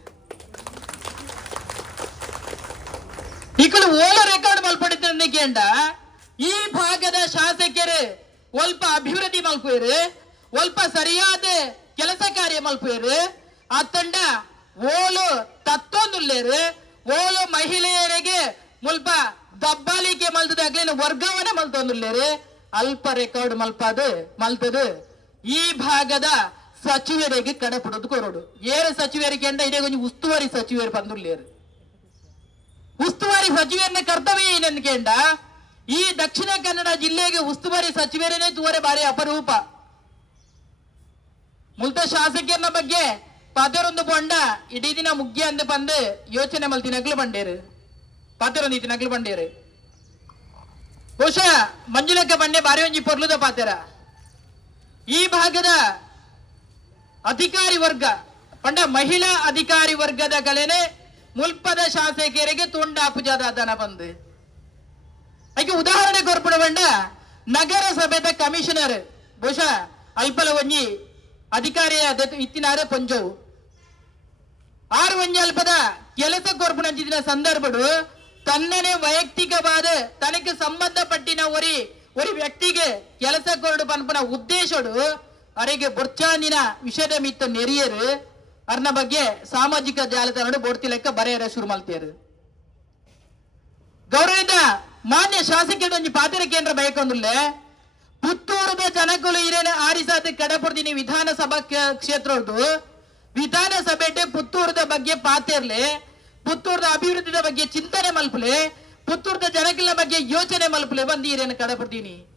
ಇಕ್ಕಳು ಓಲ ರೆಕಾರ್ಡ್ ಮಲ್ಪಡಿತ ಕೇಂಡ ಈ ಭಾಗದ ಶಾಸಕರು ಸ್ವಲ್ಪ ಅಭಿವೃದ್ಧಿ ಮಲ್ಪುವೇರು ಸ್ವಲ್ಪ ಸರಿಯಾದ ಕೆಲಸ ಕಾರ್ಯ ಮಲ್ಪುವೇರು ಆ ತಂಡ ಓಲು ತತ್ತೊಂದುಲ್ಲೇರು ಓಲು ಮಹಿಳೆಯರಿಗೆ ಮುಲ್ಪ ದಬ್ಬಾಲಿಕೆ ಮಲ್ತದಾಗ್ಲೇನು ವರ್ಗಾವಣೆ ಮಲ್ತೊಂದುಲ್ಲೇರು ಅಲ್ಪ ರೆಕಾರ್ಡ್ ಮಲ್ತದು ಈ ಭಾಗದ ಸಚಿವರಿಗೆ ಕಡಪಡೋದು ಕೊರೋಡು ಏರು ಸಚಿವರಿಗೆ ಅಂಡ ಇಡೇ ಕೊಂಚ ಉಸ್ತುವಾರಿ ಸಚಿವರು ಬಂದುಲ್ಲೇರು ಉಸ್ತುವಾರಿ ಸಚಿವರನ್ನ ಕರ್ತವ್ಯ ಏನನ್ಕೇಂಡ ಈ ದಕ್ಷಿಣ ಕನ್ನಡ ಜಿಲ್ಲೆಗೆ ಉಸ್ತುವಾರಿ ಸಚಿವರನ್ನೇ ತೂವರೆ ಬಾರಿ ಅಪರೂಪ ಮುಲ್ತ ಶಾಸಕರನ್ನ ಬಗ್ಗೆ ಪಾತ್ರೊಂದು ಬಂಡ ಇಡೀ ದಿನ ಮುಗ್ಯ ಅಂದ ಬಂದು ಯೋಚನೆ ಮಲ್ತಿನಗ್ಲು ಬಂಡೇರು ಪಾತ್ರೊಂದು ಇತ್ತಿನಗ್ಲು ಬಂಡೇರು ಬಹುಶಃ ಮಂಜುಳಕ್ಕ ಬಂಡೆ ಬಾರಿ ಒಂಜಿ ಪೊರ್ಲುದ ಪಾತ್ರ ಈ ಭಾಗದ ಅಧಿಕಾರಿ ವರ್ಗ ಪಂಡ ಮಹಿಳಾ ಅಧಿಕಾರಿ ವರ್ಗದ ಕಲೆನೆ ಮುಲ್ಪದ ಶಾಸಕರಿಗೆ ತುಂಡಾಪುಜಾದ ದನ ಬಂದು ಅದಕ್ಕೆ ಉದಾಹರಣೆ ಕೊರ್ಪಡ ಬಂಡ ನಗರಸಭೆದ ಕಮಿಷನರ್ ಬಹುಶಃ ಅಲ್ಪಲ ಒಂಜಿ ಅಧಿಕಾರಿಯ ಇತ್ತಿನಾರೆ ಪೊಂಜವು ಆರು ಒಂಜಿ ಅಲ್ಪದ ಕೆಲಸ ಕೊರ್ಪುನಂಚಿನ ಸಂದರ್ಭಡು ತನ್ನನೇ ವೈಯಕ್ತಿಕವಾದ ತನಗೆ ಸಂಬಂಧಪಟ್ಟಿನ ಒರಿ ವ್ಯಕ್ತಿಗೆ ಕೆಲಸ ಕೊರಡು ಪನ್ಪನ ಉದ್ದೇಶಡು ಅವರಿಗೆ ಬೊರ್ಚಾಂದಿನ ವಿಷಯದ ಮಿತ್ತ ನೆರಿಯರು ಅರ್ನ ಬಗ್ಗೆ ಸಾಮಾಜಿಕ ಜಾಲತಾಣ ಬೋಡ್ತಿ ಲೆಕ್ಕ ಬರೆಯರ ಶುರು ಮಾಡ್ತಿಯರು ಗೌರವದ ಮಾನ್ಯ ಶಾಸಕರ ಒಂಜಿ ಪಾತ್ರ ಕೇಂದ್ರ ಬಯಕೊಂದುಲ್ಲೆ ಪುತ್ತೂರದ ಜನಕುಲು ಇರೇನ ಆರಿಸಾದ ಕಡಪುರ್ದಿನಿ ವಿಧಾನಸಭಾ ಕ್ಷೇತ್ರದ್ದು ವಿಧಾನಸಭೆ ಪುತ್ತೂರದ ಬಗ್ಗೆ ಪಾತಿರ್ಲೆ ಪುತ್ತೂರದ ಅಭಿವೃದ್ಧಿದ ಬಗ್ಗೆ ಚಿಂತನೆ ಮಲ್ಪಲೆ ಪುತ್ತೂರದ ಜನಗಳ ಬಗ್ಗೆ ಯೋಚನೆ ಮಲ್ಪಲೆ ಬಂದು ಇರೇನು ಕಡಪುರ್ದಿನಿ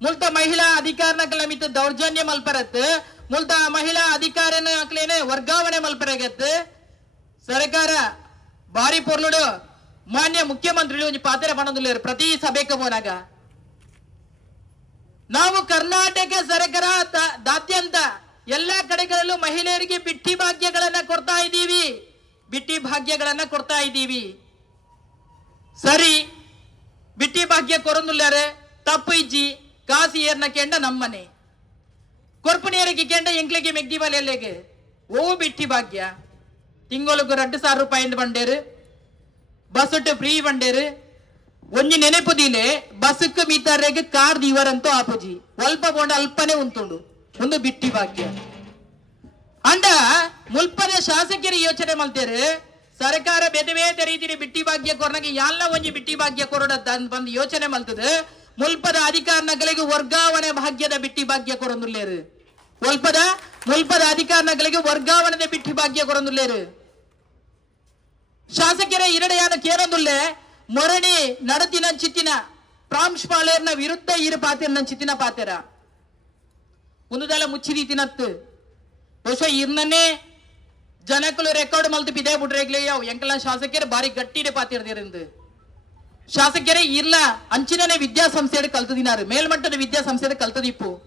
ಮುಲ್ತ ಮಹಿಳಾ ಅಧಿಕಾರನ ಮಿತ್ತ ದೌರ್ಜನ್ಯ ಮಲ್ಪರತ್ ಮುಲ್ತ ಮಹಿಳಾ ಅಧಿಕಾರನ ಹಾಕ್ಲೇನೆ ವರ್ಗಾವಣೆ ಮಲ್ಪರಾಗತ್ತೆ ಸರ್ಕಾರ ಬಾರಿ ಪೊರ್ಲುಡು ಮಾನ್ಯ ಮುಖ್ಯಮಂತ್ರಿಗಳು ಒಂಜಿ ಪಾತ್ರ ಪಣದುಲ್ಲೇರು ಪ್ರತಿ ಸಭೆಗೆ ಹೋದಾಗ ನಾವು ಕರ್ನಾಟಕ ಸರ್ಕಾರ ದಾದ್ಯಂತ ಎಲ್ಲ ಕಡೆಗಳಲ್ಲೂ ಮಹಿಳೆಯರಿಗೆ ಬಿಟ್ಟಿ ಭಾಗ್ಯಗಳನ್ನ ಕೊಡ್ತಾ ಇದ್ದೀವಿ ಸರಿ ಬಿಟ್ಟಿ ಭಾಗ್ಯ ಕೊರೊಂದುಲ್ಲಾರೆ ತಪ್ಪು ಇಜ್ಜಿ ಕಾಸಿ ಏರ್ನ ಕೆಂಡ ನಮ್ಮನೆ ಕೊರ್ಪುಣಿಯರಿಗೆ ಕೆಂಡ ಎಂಕ್ಲೆಗೆ ಮೆಗ್ದಿಬಾಲ್ ಎಲ್ಲೆಗೆ ಓ ಬಿಟ್ಟಿ ಭಾಗ್ಯ ತಿಂಗಳಿಗೆ 2,000 ರೂಪಾಯಿ ಬಂಡೇರು ಬಸ್ ಫ್ರೀ ಬಂಡೇರು ಒಂಜಿ ನೆನೆಪುದಿಲೆ ಬಸ್ಕ್ ಮೀತರ್ರೆಗೆ ಕಾರ್ ದಿವರಂತೂ ಆಪುಜಿ ಅಲ್ಪ ಬೋಂಡ ಅಲ್ಪನೆ ಉಂಟುಂಡು ಒಂದು ಬಿಟ್ಟಿ ಭಾಗ್ಯ ಅಂಡ ಮುಲ್ಪದ ಶಾಸಕರು ಯೋಚನೆ ಮಲ್ತೇರು ಸರ್ಕಾರ ಬೇತೆ ಬೇತೆ ರೀತಿ ಬಿಟ್ಟಿ ಭಾಗ್ಯ ಕೊರನಗೆ ಯಾಲ್ಲ ಒಂಜಿ ಬಿಟ್ಟಿ ಭಾಗ್ಯ ಕೊರಡ ಬಂದು ಯೋಚನೆ ಮಲ್ತದೆ ಮುಲ್ಪದ ಅಧಿಕಾರಗಳಿಗೆ ವರ್ಗಾವಣೆ ಭಾಗ್ಯದ ಬಿಟ್ಟಿ ಭಾಗ್ಯ ಕೊರೊಂದುಲ್ಲೇರು ಮುಲ್ಪದ ಅಧಿಕಾರಗಳಿಗೆ ವರ್ಗಾವಣೆದ ಬಿಟ್ಟಿ ಭಾಗ್ಯ ಕೊರೊಂದುಲ್ಲೇರು ಶಾಸಕರ ಎರಡೆಯಾನ ಕೇರೊಂದುಲ್ಲೆ ಮೊರಣಿ ನಡತಿನ ಚಿತ್ತಿನ ಪ್ರಾಂಶುಪಾಲರ್ನ ವಿರುದ್ಧ ಇರು ಪಾತಿರ್ನ ಚಿತ್ತಿನ ಪಾತೆರ ಒಂದುದೆಲ್ಲ ಮುಚ್ಚಿದೀತಿನತ್ತು ಬಹುಶಃ ಇರ್ನೇ ಜನಕಲು ರೆಕಾರ್ಡ್ ಮಲ್ತು ಪಿದೇ ಬಿಟ್ರೆಗ್ಲಿ ಯಾವ ಎಂಕಲ ಶಾಸಕರು ಬಾರಿ ಗಟ್ಟಿಡೆ ಪಾತಿರ್ದಿರಂದು ಶಾಸಕರೇ ಇಲ್ಲ ಅಂಚಿನೇ ವಿದ್ಯಾಸಂಸ್ಥೆ ಕಲ್ತದಿನಾರು ಮೇಲ್ಮಟ್ಟದ ವಿದ್ಯಾಸಂಸ್ಥೆ ಕಲ್ತದಿಪ್ಪು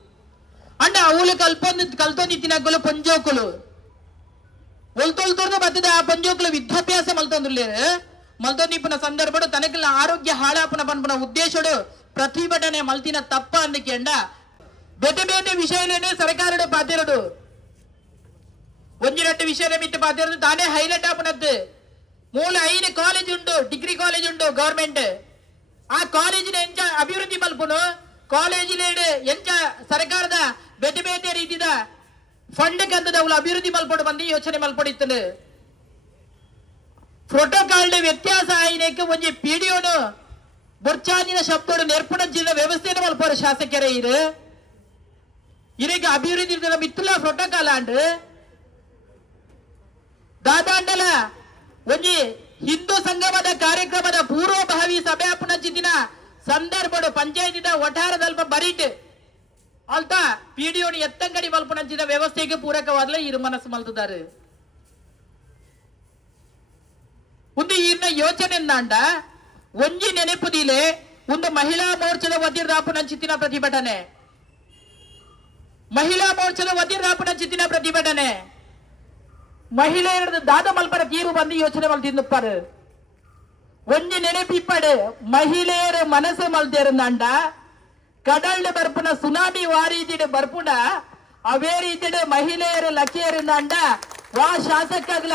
ಅಂಡ ಅವಳು ಕಲ್ತೊಂದಿತ್ತಿನಗಳು ಪಂಜೋಕುಲು ಒಲ್ತೊಲ್ತೊರ್ದು ಬರ್ತದೆ ಆ ಪಂಜೋಕುಲು ವಿದ್ಯಾಭ್ಯಾಸ ಮಲ್ತೊಂದಿಪ್ಪನ ಸಂದರ್ಭಡು ತನಕಲ್ಲ ಆರೋಗ್ಯ ಹಾಳಾಪನ ಪನ್ಪನ ಉದ್ದೇಶಡು ಪ್ರತಿಭಟನೆ ಮಲ್ತಿನ ತಪ್ಪ ಅಂದಕೆಂಡ ಬೇತೆ ಬೇತೆ ವಿಷಯನೇ ಸರ್ಕಾರದ ಪಾತಿರಡು ಒಂಜಿರಟ್ಟು ವಿಷಯದ ಮಿತ್ತ ಪಾತಿರದು ತಾನೇ ಹೈಲೈಟ್ ಆಪನದ್ದು ಮೂಲ 5 ಕಾಲೇಜ್ ಉಂಟು ಡಿಗ್ರಿ ಕಾಲೇಜ್ ಉಂಟು ಗವರ್ಮೆಂಟ್ ಆ ಕಾಲೇಜಿನ ಎಂಚ ಅಭಿವೃದ್ಧಿ ಮಲ್ಪುನು ಕಾಲೇಜಿನ ಎಂಚ ಸರ್ಕಾರದ ಬೇತೆ ಬೇತೆ ರೀತಿಯ ಫಂಡ್ ಕಂತದ ಅವಳು ಅಭಿವೃದ್ಧಿ ಮಲ್ಪಡು ಬಂದು ಯೋಚನೆ ಮಲ್ಪಡಿತ್ತಲು ಪ್ರೋಟೋಕಾಲ್ ವ್ಯತ್ಯಾಸ ಆಯ್ನಕ್ಕೆ ಒಂಜಿ ಪಿಡಿಯೋನು ಬೊರ್ಚಾಂದಿನ ಶಬ್ದೋಡು ನೆರ್ಪುಣಂಚಿನ ವ್ಯವಸ್ಥೆಯನ್ನು ಮಲ್ಪರು ಶಾಸಕರೇ ಇರಿಗೆ ಅಭಿವೃದ್ಧಿ ಮಿತ್ತುಲ ಪ್ರೋಟೋಕಾಲ್ ಆಂಡ್ ದಾದಾಂಡಲ ಒಂಜಿ ಹಿಂದೂ ಸಂಗಮದ ಕಾರ್ಯಕ್ರಮದ ಪೂರ್ವಭಾವಿ ಸಭೆ ಅಪ್ಪುನಂಚಿನ ಸಂದರ್ಭಡು ಪಂಚಾಯತಿದ ಒಠಾರದಲ್ಪ ಬರೀಟ್ ಅಲ್ತ ಪಿಡಿಯೋನು ಎತ್ತಂಗಡಿ ಮಲ್ಪುನಂಚಿನ ವ್ಯವಸ್ಥೆಗೆ ಪೂರಕವಾದಲೇ ಇರು ಮನಸ್ಸು ಮಲ್ತಿದ್ದಾರೆ ಒಂದು ಇರ್ನ ಯೋಚನೆ ನಾಂಡ ಒಂಜಿ ನೆನೆಪುದಿಲೆ ಒಂದು ಮಹಿಳಾ ಮೋರ್ಚಾದ ವದಿರ್ದಾಪುನಂಚಿನ ಪ್ರತಿಭಟನೆ ಮಹಿಳೆಯರ ದಾದ ಮಲ್ಪರ ತೀರು ಬಂದು ಯೋಚನೆ ಮಲ್ತಿಂದುಪ್ಪಾರು ಒಂಜಿ ನೆನೆಪಿಪ್ಪಡು ಮಹಿಳೆಯರ ಮನಸ್ಸು ಮಲ್ತಿರುಂದಾಂಡ ಕಡಲ್ಡ್ ಬರ್ಪುನ ಸುನಾಮಿ ವಾರೀತಿಡ್ ಬರ್ಪುನ ಅವೇ ರೀತಿಡ್ ಮಹಿಳೆಯರ ಲಕ್ಷ್ಯರಿಂದಾಂಡ ವಾ ಶಾಸಕಗ್ಲ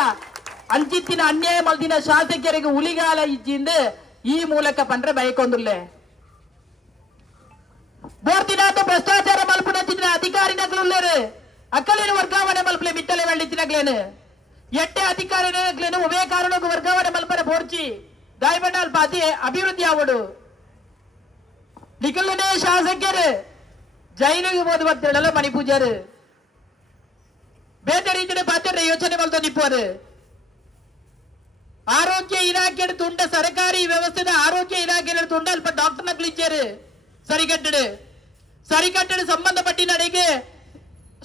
ಅಂಚಿತ್ತಿನ ಅನ್ಯಾಯ ಮಲ್ತಿನ ಶಾಸಕರಿಗೆ ಉಳಿಗಾಲ ಇಜ್ಜಿಂದ ಈ ಮೂಲಕ ಪಂಡ್ರೆ ಬಯಕೊಂದುಲ್ಲೆ ಬೋರ್ತಿನಾಥ ಭ್ರಷ್ಟಾಚಾರ ಮಲ್ಪುನ ಚಿತ್ರ ಅಧಿಕಾರಿನಗಳು ಅಕ್ಕಲೇನು ವರ್ಗಾವಣೆ ಮಲ್ಪಲೆ ಬಿಟ್ಟಲೆ ವೆಳ್ಳಿತ್ತಿನಗ್ಲೇನು ಎಟ್ಟೆ ಅಧಿಕಾರಿನಗ್ಲೇನು ಉಭಯ ಕಾರಣಕ್ಕೂ ವರ್ಗಾವಣೆ ಮಲ್ಪನೆ ಬೋರ್ಚಿ ದಾಯಬಂಡಾಲ್ ಪಾತಿ ಅಭಿವೃದ್ಧಿ ಆವಡು ನಿಖಲನೇ ಶಾಸಕರು ಜೈಲಿಗೆ ಹೋದ ಬರ್ತೇಳಲ್ಲ ಮಣಿ ಪೂಜಾರು ಬೇರೆ ರೀತಿಯ ಪಾತ್ರ ಯೋಚನೆ ಮಲ್ತ ನಿಪ್ಪೋರು ಆರೋಗ್ಯ ಇಲಾಖೆ ತುಂಡ ಸರ್ಕಾರಿ ವ್ಯವಸ್ಥೆದ ಆರೋಗ್ಯ ಇಲಾಖೆ ತುಂಡ ಅಲ್ಪ ಡಾಕ್ಟರ್ ನಕ್ಲಿಚ್ಚಾರು ಸರಿಕಟ್ಟಡ ಸಂಬಂಧಪಟ್ಟ ನಡೆಗೆ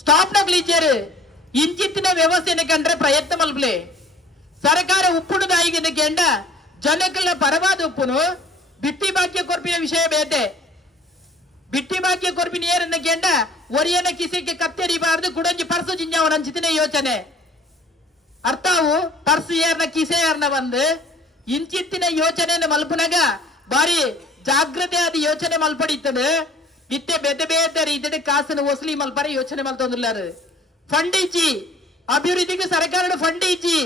ಸ್ಟಾಪ್ ನಕ್ಲಿಚ್ಚಾರು ಇಂಚಿತ್ತಿನ ವ್ಯವಸ್ಥೆನ ಕಂಡ್ರೆ ಪ್ರಯತ್ನ ಮಲ್ಪಲೆ ಸರ್ಕಾರ ಉಪ್ಪುಣದ ಆಗಿನ ಕೆಂಡ ಜನಕಲ್ಲ ಪರವಾದ ಉಪ್ಪುನು ಬಿಟ್ಟಿ ಬಾಕ್ಯ ಕೊರ್ಪಿನ ವಿಷಯ ಬೇತೆ ಬಿಟ್ಟಿ ಬಾಕ್ಯ ಕೊರ್ಪಿನ ಏರನ್ನ ಕೆಂಡ ಒರಿಯನ ಕಿಸಕ್ಕೆ ಕತ್ತೆರಿಬಾರ್ದು ಕುಡಂಜಿ ಪರ್ಸು ಜಿಂಜಾವನ ಅಂಚಿತಿನ ಯೋಚನೆ ಅರ್ಥವು ಪರ್ಸು ಏರ್ನ ಕಿಸೆ ಏರ್ನ ಬಂದು ಇಂಚಿತ್ತಿನ ಯೋಚನೆಯನ್ನು ಮಲ್ಪನಾಗ ಬಾರಿ ಜಾಗ್ರತೆ ಆದ ಯೋಚನೆ ಮಲ್ಪಡಿತದೆ ಇತ್ತೆ ಬೆದ ಬೇದ ರೀತಿಯ ಕಾಸನ್ನು ವಸೂಲಿ ಮಲ್ಪಾರ ಯೋಚನೆ ಮಲ್ತೊಂದಿಲ್ಲಾರು ಫಂಡ್ ಇಚ್ಚಿ ಅಭಿವೃದ್ಧಿಗೆ ಸರ್ಕಾರದ ಫಂಡ್ ಇಚ್ಚಿ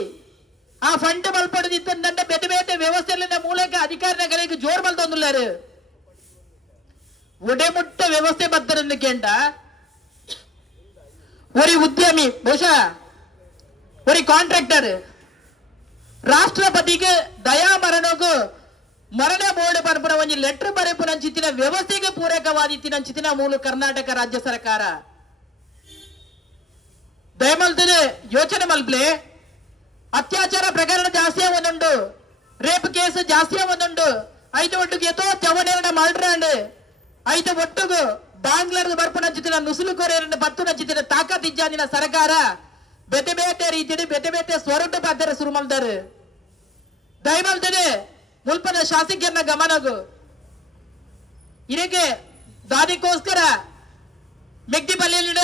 ಆ ಫಂಡ್ ಮಲ್ಪಡದಿತ್ತ ಬೆದ ಬೇದ ವ್ಯವಸ್ಥೆ ಮೂಲಕ ಅಧಿಕಾರಿಗಳಿಗೆ ಜೋರ್ ಮಲ್ತೊಂದಿಲ್ಲಾರು ಒಡೆಮುಟ್ಟ ವ್ಯವಸ್ಥೆ ಬದ್ದರನ್ನು ಕೇಂಡ ஒரு உத்தியமி ಬಹುಶಃ ஒரு ಕಾಂಟ್ರಾಕ್ಟರ್ ರಾಷ್ಟ್ರಪತಿಗೆ ದಯಾ ಮರಣಗೂ ಮರಣ ಬೋರ್ಡ್ ಪರಪರ ಒಂದು ಲೆಟರ್ ಬರೆಪುನಂಚಿತ್ತಿನ ವ್ಯವಸ್ಥೆಗೆ ಪೂರಕವಾದಿತ್ತಿನಂಚಿತ್ತಿನ ಮೂಲ ಕರ್ನಾಟಕ ರಾಜ್ಯ ಸರ್ಕಾರ ದಯಮಲ್ತದೆ ಯೋಚನೆ ಮಲ್ಪ್ಲೆ ಅತ್ಯಾಚಾರ ಪ್ರಕರಣ ಜಾಸ್ತಿ ಒಂದುಂಡು ರೇಪ್ ಕೇಸ್ ಜಾಸ್ತಿ ಒಂದುಂಡು ಐದು ಒಟ್ಟಿಗೆ ಎತ್ತೋ ಚವನೆರಡ ಮಾಡ್ರಾಂಡ್ ಐದು ಒಟ್ಟಿಗೂ ಬಾಂಗ್ಲಾದ ಬರ್ಪುನಂಚಿತ್ತಿನ ನುಸುಲುಕೋರೆಯನ್ನು ಬತ್ತುನಂಚಿತ್ತಿನ ತಾಕತ್ತಿಜ್ಜಾದಿನ ಸರ್ಕಾರ ಬೆತೆ ಬೇತೆ ರೀತಿಯ ಬೆತೆ ಬೇತೆ ಸ್ವರೂಪ ಪಾತ್ರ ಶುರು ಮಾಡ್ತಾರೆ ದಯಮಲ್ತದೆ ಮುಲ್ಪನ ಶಾಸಕರನ್ನ ಗಮನಗು ಇದಕ್ಕೆ ದಾದಿಗೋಸ್ಕರ ಮೆಗ್ದಿ ಬಲಿಯಲ್ಲಿಡ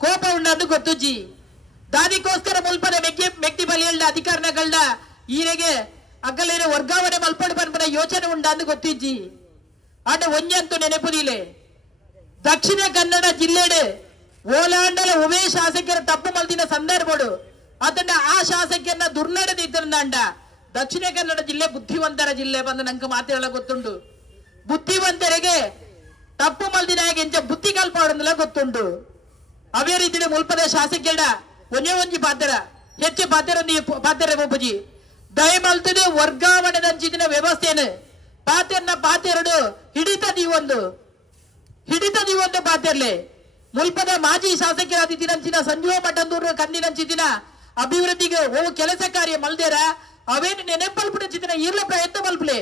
ಕೋಪ ಉಂಡದ್ದು ಗೊತ್ತುಜ್ಜಿ ದಾದಿಗೋಸ್ಕರ ಮುಲ್ಪನ ಮೆಗ್ದಿ ಬಲಿಯಲ್ಡ ಅಧಿಕಾರಗಳನ್ನ ಈರೆಗೆ ಅಕ್ಕಲೇನೆ ವರ್ಗಾವಣೆ ಮಲ್ಪಡು ಪನ್ಪನ ಯೋಚನೆ ಉಂಡಂದು ಗೊತ್ತಿಜ್ಜಿ ಆಟ ಒಂಜಂತೂ ನೆನಪುದಿಲೆ ದಕ್ಷಿಣ ಕನ್ನಡ ಜಿಲ್ಲೆಡೆ ಓಲಾಂಡಲ ಉಭಯ ಶಾಸಕರ ತಪ್ಪು ಮಲ್ದಿನ ಸಂದರ್ಭಡು ಅದನ್ನ ಆ ಶಾಸಕರನ್ನ ದುರ್ನಡೆದಿದ್ದಂಡ ದಕ್ಷಿಣ ಕನ್ನಡ ಜಿಲ್ಲೆ ಬುದ್ಧಿವಂತರ ಜಿಲ್ಲೆ ಬಂದು ನಂಗೆ ಮಾತೇಳ ಗೊತ್ತುಂಟು ಬುದ್ಧಿವಂತರಿಗೆ ತಪ್ಪು ಮಲ್ದಿನ ಎಂಚ ಬುದ್ಧಿ ಕಲ್ಪಾಡಲ್ಲ ಗೊತ್ತುಂಟು ಅವೇ ರೀತಿ ಮುಲ್ಪದ ಶಾಸಕರ ಒಂದೇ ಒಂಜಿ ಪಾತ್ರ ಹೆಚ್ಚು ಪಾತ್ರ ಒಬ್ಬಜಿ ದಯಮಲ್ತದೆ ವರ್ಗಾವಣೆ ದಂಚಿನ ವ್ಯವಸ್ಥೆನು ಪಾತೆರಡು ಹಿಡಿತದಿ ಒಂದು ಪಾತೆರ್ಲೆ ಮುಲ್ಪದ ಮಾಜಿ ಶಾಸಕರಾದಿನ ಸಂಜೀವ ಮಠಂದೂರು ಕಂದಿನಂಚಿದಿನ ಅಭಿವೃದ್ಧಿಗೆ ಕೆಲಸ ಕಾರ್ಯ ಮಲ್ದೇರ ಅವೇನು ನೆನಪಲ್ಪಡಿಸಿದಿನ ಇರ್ಲ ಪ್ರಯತ್ನ ಮಲ್ಪಲೆ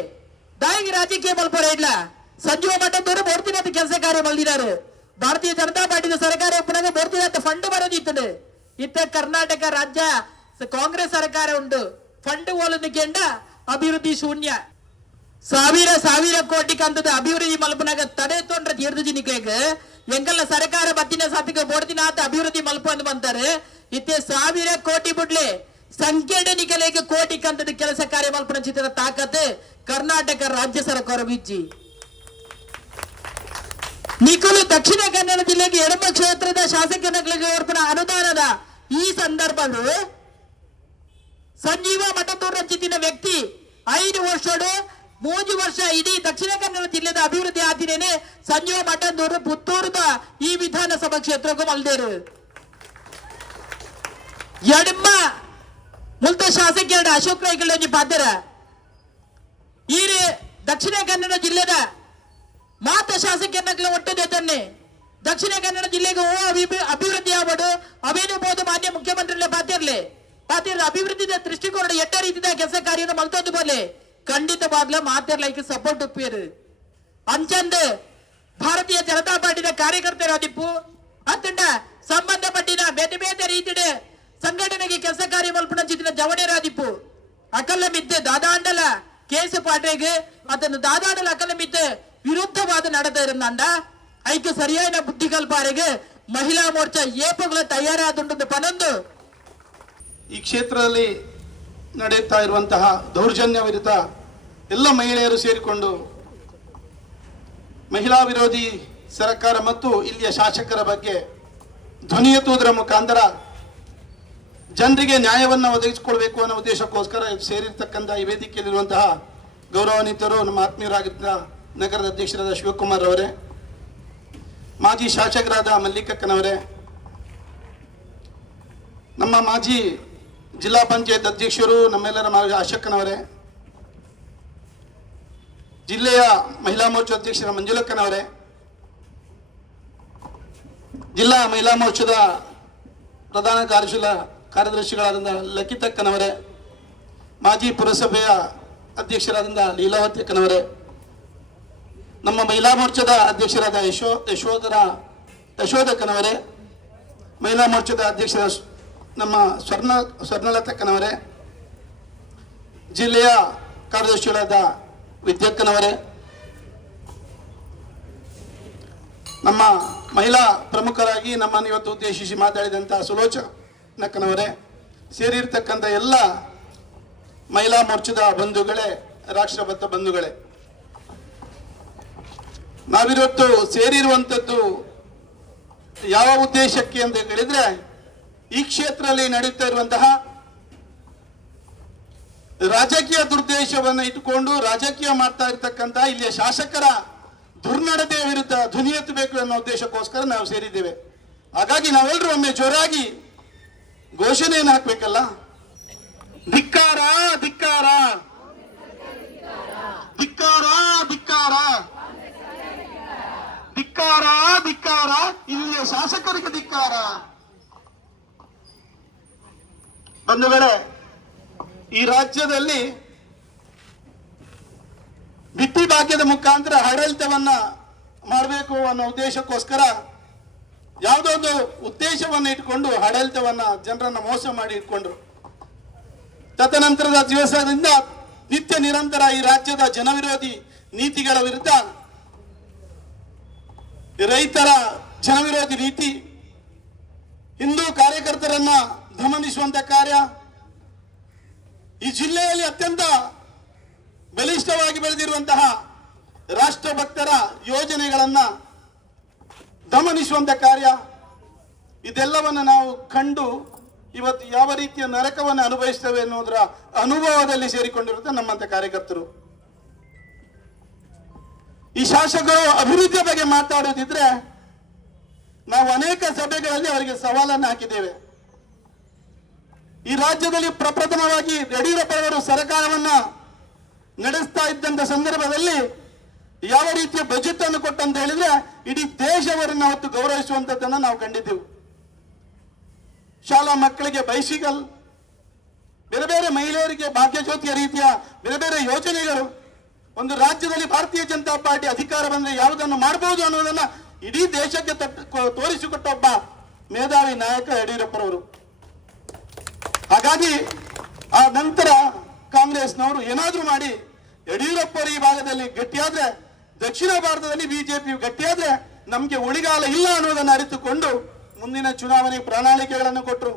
ದಾಯಿಗೆ ರಾಜಕೀಯ ಮಲ್ಪರ ಇಲ್ಲ ಸಂಜೀವ ಮಠಂದೂರು ಮೂರ್ತಿನಾಥ ಕೆಲಸ ಕಾರ್ಯ ಮಲ್ದಿನಾರು ಭಾರತೀಯ ಜನತಾ ಪಾರ್ಟಿದ ಸರ್ಕಾರ ಪುನಃ ಮೂರ್ತಿನಾಥ ಫಂಡ್ ಬರೋದಿತ್ತು ಇತ್ತ ಕರ್ನಾಟಕ ರಾಜ್ಯ ಕಾಂಗ್ರೆಸ್ ಸರ್ಕಾರ ಉಂಟು ಫಂಡ್ ಓಲನ್ನು ಕೆಂಡ ಅಭಿವೃದ್ಧಿ ಶೂನ್ಯ ಸಾವಿರ ಕೋಟಿ ಕಂತದ ಅಭಿವೃದ್ಧಿ ಮಲ್ಪನಾಗ ತಡೆ ತೊಂಡ್ರ ತೀರ್ದು ನಿಕ್ಲೇಗ ಎಂಕಲ್ಲ ಸರ್ಕಾರ ಬತ್ತಿನ ಸತ್ತಿಗೆ ಬೋಡ್ತಿನಾಥ ಅಭಿವೃದ್ಧಿ ಮಲ್ಪ ಅಂತ ಬಂತಾರೆ ಇತ್ತೆ 1000 ಕೋಟಿ ಬಿಡ್ಲೆ ಸಂಖ್ಯೆಡೆ ನಿಕಲೆಗೆ ಕೋಟಿ ಕಂತದ ಕೆಲಸ ಕಾರ್ಯ ಮಲ್ಪನ ಚಿತ್ರದ ತಾಕತ್ ಕರ್ನಾಟಕ ರಾಜ್ಯ ಸರ್ಕಾರ ಬಿಚ್ಚಿ ನಿಖಲು ದಕ್ಷಿಣ ಕನ್ನಡ ಜಿಲ್ಲೆಗೆ ಎಡಮ ಕ್ಷೇತ್ರದ ಶಾಸಕರಿಗೆ ಅರ್ಪಣ ಅನುದಾನದ ಈ ಸಂದರ್ಭಗಳು ಸಂಜೀವ ಮಠದೂರ ಚಿತ್ತಿನ ವ್ಯಕ್ತಿ 5 ವರ್ಷಡು 3 ವರ್ಷ ಇಡೀ ದಕ್ಷಿಣ ಕನ್ನಡ ಜಿಲ್ಲೆದ ಅಭಿವೃದ್ಧಿ ಆದಿನೇನೆ ಸಂಜೀವ ಮಠದೂರು ಪುತ್ತೂರದ ಈ ವಿಧಾನಸಭಾ ಕ್ಷೇತ್ರಕ್ಕೂ ಮಲ್ದೇರು ಎಡಮ ಮುಲ್ತ ಶಾಸಕ ಅಶೋಕ್ ರೈಗಳಂಜಿ ಪಾತ್ರ ಈ ದಕ್ಷಿಣ ಕನ್ನಡ ಜಿಲ್ಲೆದ ಮಾತ ಶಾಸಕರನ್ನ ಒಟ್ಟದೆ ತನ್ನೆ ದಕ್ಷಿಣ ಕನ್ನಡ ಜಿಲ್ಲೆಗೆ ಅಭಿವೃದ್ಧಿ ಆಗೋದು ಅವೇನು ಬೋದು ಮಾನ್ಯ ಮುಖ್ಯಮಂತ್ರಿ ಪಾತಿರ್ಲೆ ಅಭಿವೃದ್ಧಿ ದೃಷ್ಟಿಕೋನ ಎಟ್ಟ ರೀತಿಯ ಕೆಲಸ ಕಾರ್ಯ ಮಲ್ತೊಂದು ಬೋಲೆ ಖಂಡಿತವಾಗ್ಲ ಮಾತಿರ್ಲೈಕ್ ಸಪೋರ್ಟ್ ಉಪ್ಪೇರು ಅಂಚಂದ ಭಾರತೀಯ ಜನತಾ ಪಾರ್ಟಿಯ ಕಾರ್ಯಕರ್ತರಾದಿಪ್ಪು ಅತ್ತಂಡ ಸಂಬಂಧಪಟ್ಟಿನ ಬೇತೆ ರೀತಿಯ ಸಂಘಟನೆಗೆ ಕೆಲಸ ಕಾರ್ಯ ಮಲ್ಪನ ಜವಡೇರಾದಿಪ್ಪು ಅಕಲ್ಲ ಮಿತ್ತೆ ದಾದಾಂಡಲ ಕೇಸು ಪಾಟೆಗೆ ಅದನ್ನು ದಾದಾಂಡಲ ಅಕಲ್ಲ ಮಿತ್ತೆ ವಿರುದ್ಧವಾದ ನಡತೆ ಇರಂದ ಐಕ್ಯ ಸರಿಯಾದ ಬುದ್ಧಿ ಕಲ್ಪಾರಿಗೆ ಮಹಿಳಾ ಮೋರ್ಚಾ ಏಪಗಳ ತಯಾರಾದುಂಟು ಪನೊಂದು ಈ ಕ್ಷೇತ್ರದಲ್ಲಿ ನಡೆಯುತ್ತಾ ಇರುವಂತಹ ದೌರ್ಜನ್ಯ ವಿರುದ್ಧ ಎಲ್ಲ ಮಹಿಳೆಯರು ಸೇರಿಕೊಂಡು ಮಹಿಳಾ ವಿರೋಧಿ ಸರ್ಕಾರ ಮತ್ತು ಇಲ್ಲಿಯ ಶಾಸಕರ ಬಗ್ಗೆ ಧ್ವನಿ ಎತ್ತುವುದರ ಮುಖಾಂತರ ಜನರಿಗೆ ನ್ಯಾಯವನ್ನು ಒದಗಿಸಿಕೊಳ್ಬೇಕು ಅನ್ನೋ ಉದ್ದೇಶಕ್ಕೋಸ್ಕರ ಸೇರಿರ್ತಕ್ಕಂಥ ಈ ವೇದಿಕೆಯಲ್ಲಿರುವಂತಹ ಗೌರವಾನ್ವಿತರು ನಮ್ಮ ಆತ್ಮೀಯರಾಗಿದ್ದ ನಗರದ ಅಧ್ಯಕ್ಷರಾದ ಶಿವಕುಮಾರ್ ಅವರೇ, ಮಾಜಿ ಶಾಸಕರಾದ ಮಲ್ಲಿಕಕ್ಕನವರೇ, ನಮ್ಮ ಮಾಜಿ ಜಿಲ್ಲಾ ಪಂಚಾಯತ್ ಅಧ್ಯಕ್ಷರು, ನಮ್ಮೆಲ್ಲರ ಮಾಜಿ ಅಶಕ್ಕನವರೇ, ಜಿಲ್ಲೆಯ ಮಹಿಳಾ ಮೋರ್ಚಾ ಅಧ್ಯಕ್ಷರ ಮಂಜುಲಕ್ಕನವರೇ, ಜಿಲ್ಲಾ ಮಹಿಳಾ ಮೋರ್ಚಾದ ಪ್ರಧಾನ ಕಾರ್ಯದರ್ಶಿಗಳಾದಂಥ ಲಕಿತಕ್ಕನವರೇ, ಮಾಜಿ ಪುರಸಭೆಯ ಅಧ್ಯಕ್ಷರಾದಂಥ ಲೀಲಾವತಿ ಅಕ್ಕನವರೇ, ನಮ್ಮ ಮಹಿಳಾ ಮೋರ್ಚಾದ ಅಧ್ಯಕ್ಷರಾದ ಯಶೋಧಕ್ಕನವರೇ, ಮಹಿಳಾ ಮೋರ್ಚಾದ ಅಧ್ಯಕ್ಷರ ನಮ್ಮ ಸ್ವರ್ಣಲತಕ್ಕನವರೇ, ಜಿಲ್ಲೆಯ ಕಾರ್ಯದರ್ಶಿಗಳಾದ ವಿದ್ಯಕ್ಕನವರೇ, ನಮ್ಮ ಮಹಿಳಾ ಪ್ರಮುಖರಾಗಿ ನಮ್ಮನ್ನು ಇವತ್ತು ಉದ್ದೇಶಿಸಿ ಮಾತಾಡಿದಂಥ ಸುಲೋಚನಕ್ಕನವರೇ, ಸೇರಿರ್ತಕ್ಕಂಥ ಎಲ್ಲ ಮಹಿಳಾ ಮೋರ್ಚಾದ ಬಂಧುಗಳೇ, ರಾಷ್ಟ್ರಬದ್ಧ ಬಂಧುಗಳೇ, ನಾವಿವತ್ತು ಸೇರಿರುವಂಥದ್ದು ಯಾವ ಉದ್ದೇಶಕ್ಕೆ ಅಂತ ಹೇಳಿದ್ರೆ, ಈ ಕ್ಷೇತ್ರದಲ್ಲಿ ನಡೀತಾ ಇರುವಂತಹ ರಾಜಕೀಯ ದುರ್ದೇಶವನ್ನು ಇಟ್ಟುಕೊಂಡು ರಾಜಕೀಯ ಮಾಡ್ತಾ ಇರ್ತಕ್ಕಂಥ ಇಲ್ಲಿಯ ಶಾಸಕರ ದುರ್ನಡತೆಯ ವಿರುದ್ಧ ಧ್ವನಿ ಎತ್ತಬೇಕು ಅನ್ನೋ ಉದ್ದೇಶಕ್ಕೋಸ್ಕರ ನಾವು ಸೇರಿದ್ದೇವೆ. ಹಾಗಾಗಿ ನಾವೆಲ್ಲರೂ ಒಮ್ಮೆ ಜೋರಾಗಿ ಘೋಷಣೆಯನ್ನು ಹಾಕ್ಬೇಕಲ್ಲ, ಧಿಕ್ಕಾರ ಧಿಕ್ಕಾರ ಧಿಕ್ಕಾರ ಧಿಕ್ಕಾರ ಧಿಕ್ಕಾರ ಧಿಕ್ಕಾರ, ಇಲ್ಲಿಯ ಶಾಸಕರಿಗೆ ಧಿಕ್ಕಾರ. ಬಂಧುಗಳೇ, ಈ ರಾಜ್ಯದಲ್ಲಿ ಬಿಟ್ಟಿ ಭಾಗ್ಯದ ಮುಖಾಂತರ ಆಡಳಿತವನ್ನ ಮಾಡಬೇಕು ಅನ್ನೋ ಉದ್ದೇಶಕ್ಕೋಸ್ಕರ ಯಾವುದೋ ಒಂದು ಉದ್ದೇಶವನ್ನು ಇಟ್ಕೊಂಡು ಆಡಳಿತವನ್ನ ಜನರನ್ನ ಮೋಸ ಮಾಡಿ ಇಟ್ಕೊಂಡ್ರು. ತದನಂತರದ ದಿವಸದಿಂದ ನಿತ್ಯ ನಿರಂತರ ಈ ರಾಜ್ಯದ ಜನವಿರೋಧಿ ನೀತಿಗಳ ವಿರುದ್ಧ, ರೈತರ ಜನವಿರೋಧಿ ನೀತಿ, ಹಿಂದೂ ಕಾರ್ಯಕರ್ತರನ್ನ ದಮನಿಸುವಂತ ಕಾರ್ಯ, ಈ ಜಿಲ್ಲೆಯಲ್ಲಿ ಅತ್ಯಂತ ಬಲಿಷ್ಠವಾಗಿ ಬೆಳೆದಿರುವಂತಹ ರಾಷ್ಟ್ರಭಕ್ತರ ಯೋಜನೆಗಳನ್ನ ದಮನಿಸುವಂತ ಕಾರ್ಯ, ಇದೆಲ್ಲವನ್ನು ನಾವು ಕಂಡು ಇವತ್ತು ಯಾವ ರೀತಿಯ ನರಕವನ್ನು ಅನುಭವಿಸ್ತೇವೆ ಅನ್ನೋದರ ಅನುಭವದಲ್ಲಿ ಸೇರಿಕೊಂಡಿರುತ್ತೆ ನಮ್ಮಂತ ಕಾರ್ಯಕರ್ತರು. ಈ ಶಾಸಕರು ಅಭಿವೃದ್ಧಿಯ ಬಗ್ಗೆ ಮಾತಾಡೋದಿದ್ರೆ ನಾವು ಅನೇಕ ಸಭೆಗಳಲ್ಲಿ ಅವರಿಗೆ ಸವಾಲನ್ನು ಹಾಕಿದ್ದೇವೆ. ಈ ರಾಜ್ಯದಲ್ಲಿ ಪ್ರಪ್ರಥಮವಾಗಿ ಯಡಿಯೂರಪ್ಪನವರು ಸರ್ಕಾರವನ್ನ ನಡೆಸ್ತಾ ಇದ್ದಂತ ಸಂದರ್ಭದಲ್ಲಿ ಯಾವ ರೀತಿಯ ಬಜೆಟ್ ಅನ್ನು ಕೊಟ್ಟಂತ ಹೇಳಿದ್ರೆ ಇಡೀ ದೇಶವರನ್ನ ಅವತ್ತು ಗೌರವಿಸುವಂತದ್ದನ್ನ ನಾವು ಕಂಡಿದ್ದೆವು. ಶಾಲಾ ಮಕ್ಕಳಿಗೆ ಬೈಸಿಕಲ್, ಬೇರೆ ಬೇರೆ ಮಹಿಳೆಯರಿಗೆ ಭಾಗ್ಯಜ್ಯೋತಿಯ ರೀತಿಯ ಬೇರೆ ಬೇರೆ ಯೋಜನೆಗಳು, ಒಂದು ರಾಜ್ಯದಲ್ಲಿ ಭಾರತೀಯ ಜನತಾ ಪಾರ್ಟಿ ಅಧಿಕಾರ ಬಂದ್ರೆ ಯಾವುದನ್ನು ಮಾಡಬಹುದು ಅನ್ನೋದನ್ನ ಇಡೀ ದೇಶಕ್ಕೆ ತೋರಿಸಿಕೊಟ್ಟ ಒಬ್ಬ ಮೇಧಾವಿ ನಾಯಕ ಯಡಿಯೂರಪ್ಪರವರು. ಹಾಗಾಗಿ ಆ ನಂತರ ಕಾಂಗ್ರೆಸ್ನವರು ಏನಾದ್ರೂ ಮಾಡಿ ಯಡಿಯೂರಪ್ಪರು ಈ ಭಾಗದಲ್ಲಿ ಗಟ್ಟಿಯಾದ್ರೆ, ದಕ್ಷಿಣ ಭಾರತದಲ್ಲಿ ಬಿಜೆಪಿ ಗಟ್ಟಿಯಾದ್ರೆ ನಮ್ಗೆ ಉಳಿಗಾಲ ಇಲ್ಲ ಅನ್ನೋದನ್ನು ಅರಿತುಕೊಂಡು ಮುಂದಿನ ಚುನಾವಣೆ ಪ್ರಣಾಳಿಕೆಗಳನ್ನು ಕೊಟ್ಟರು.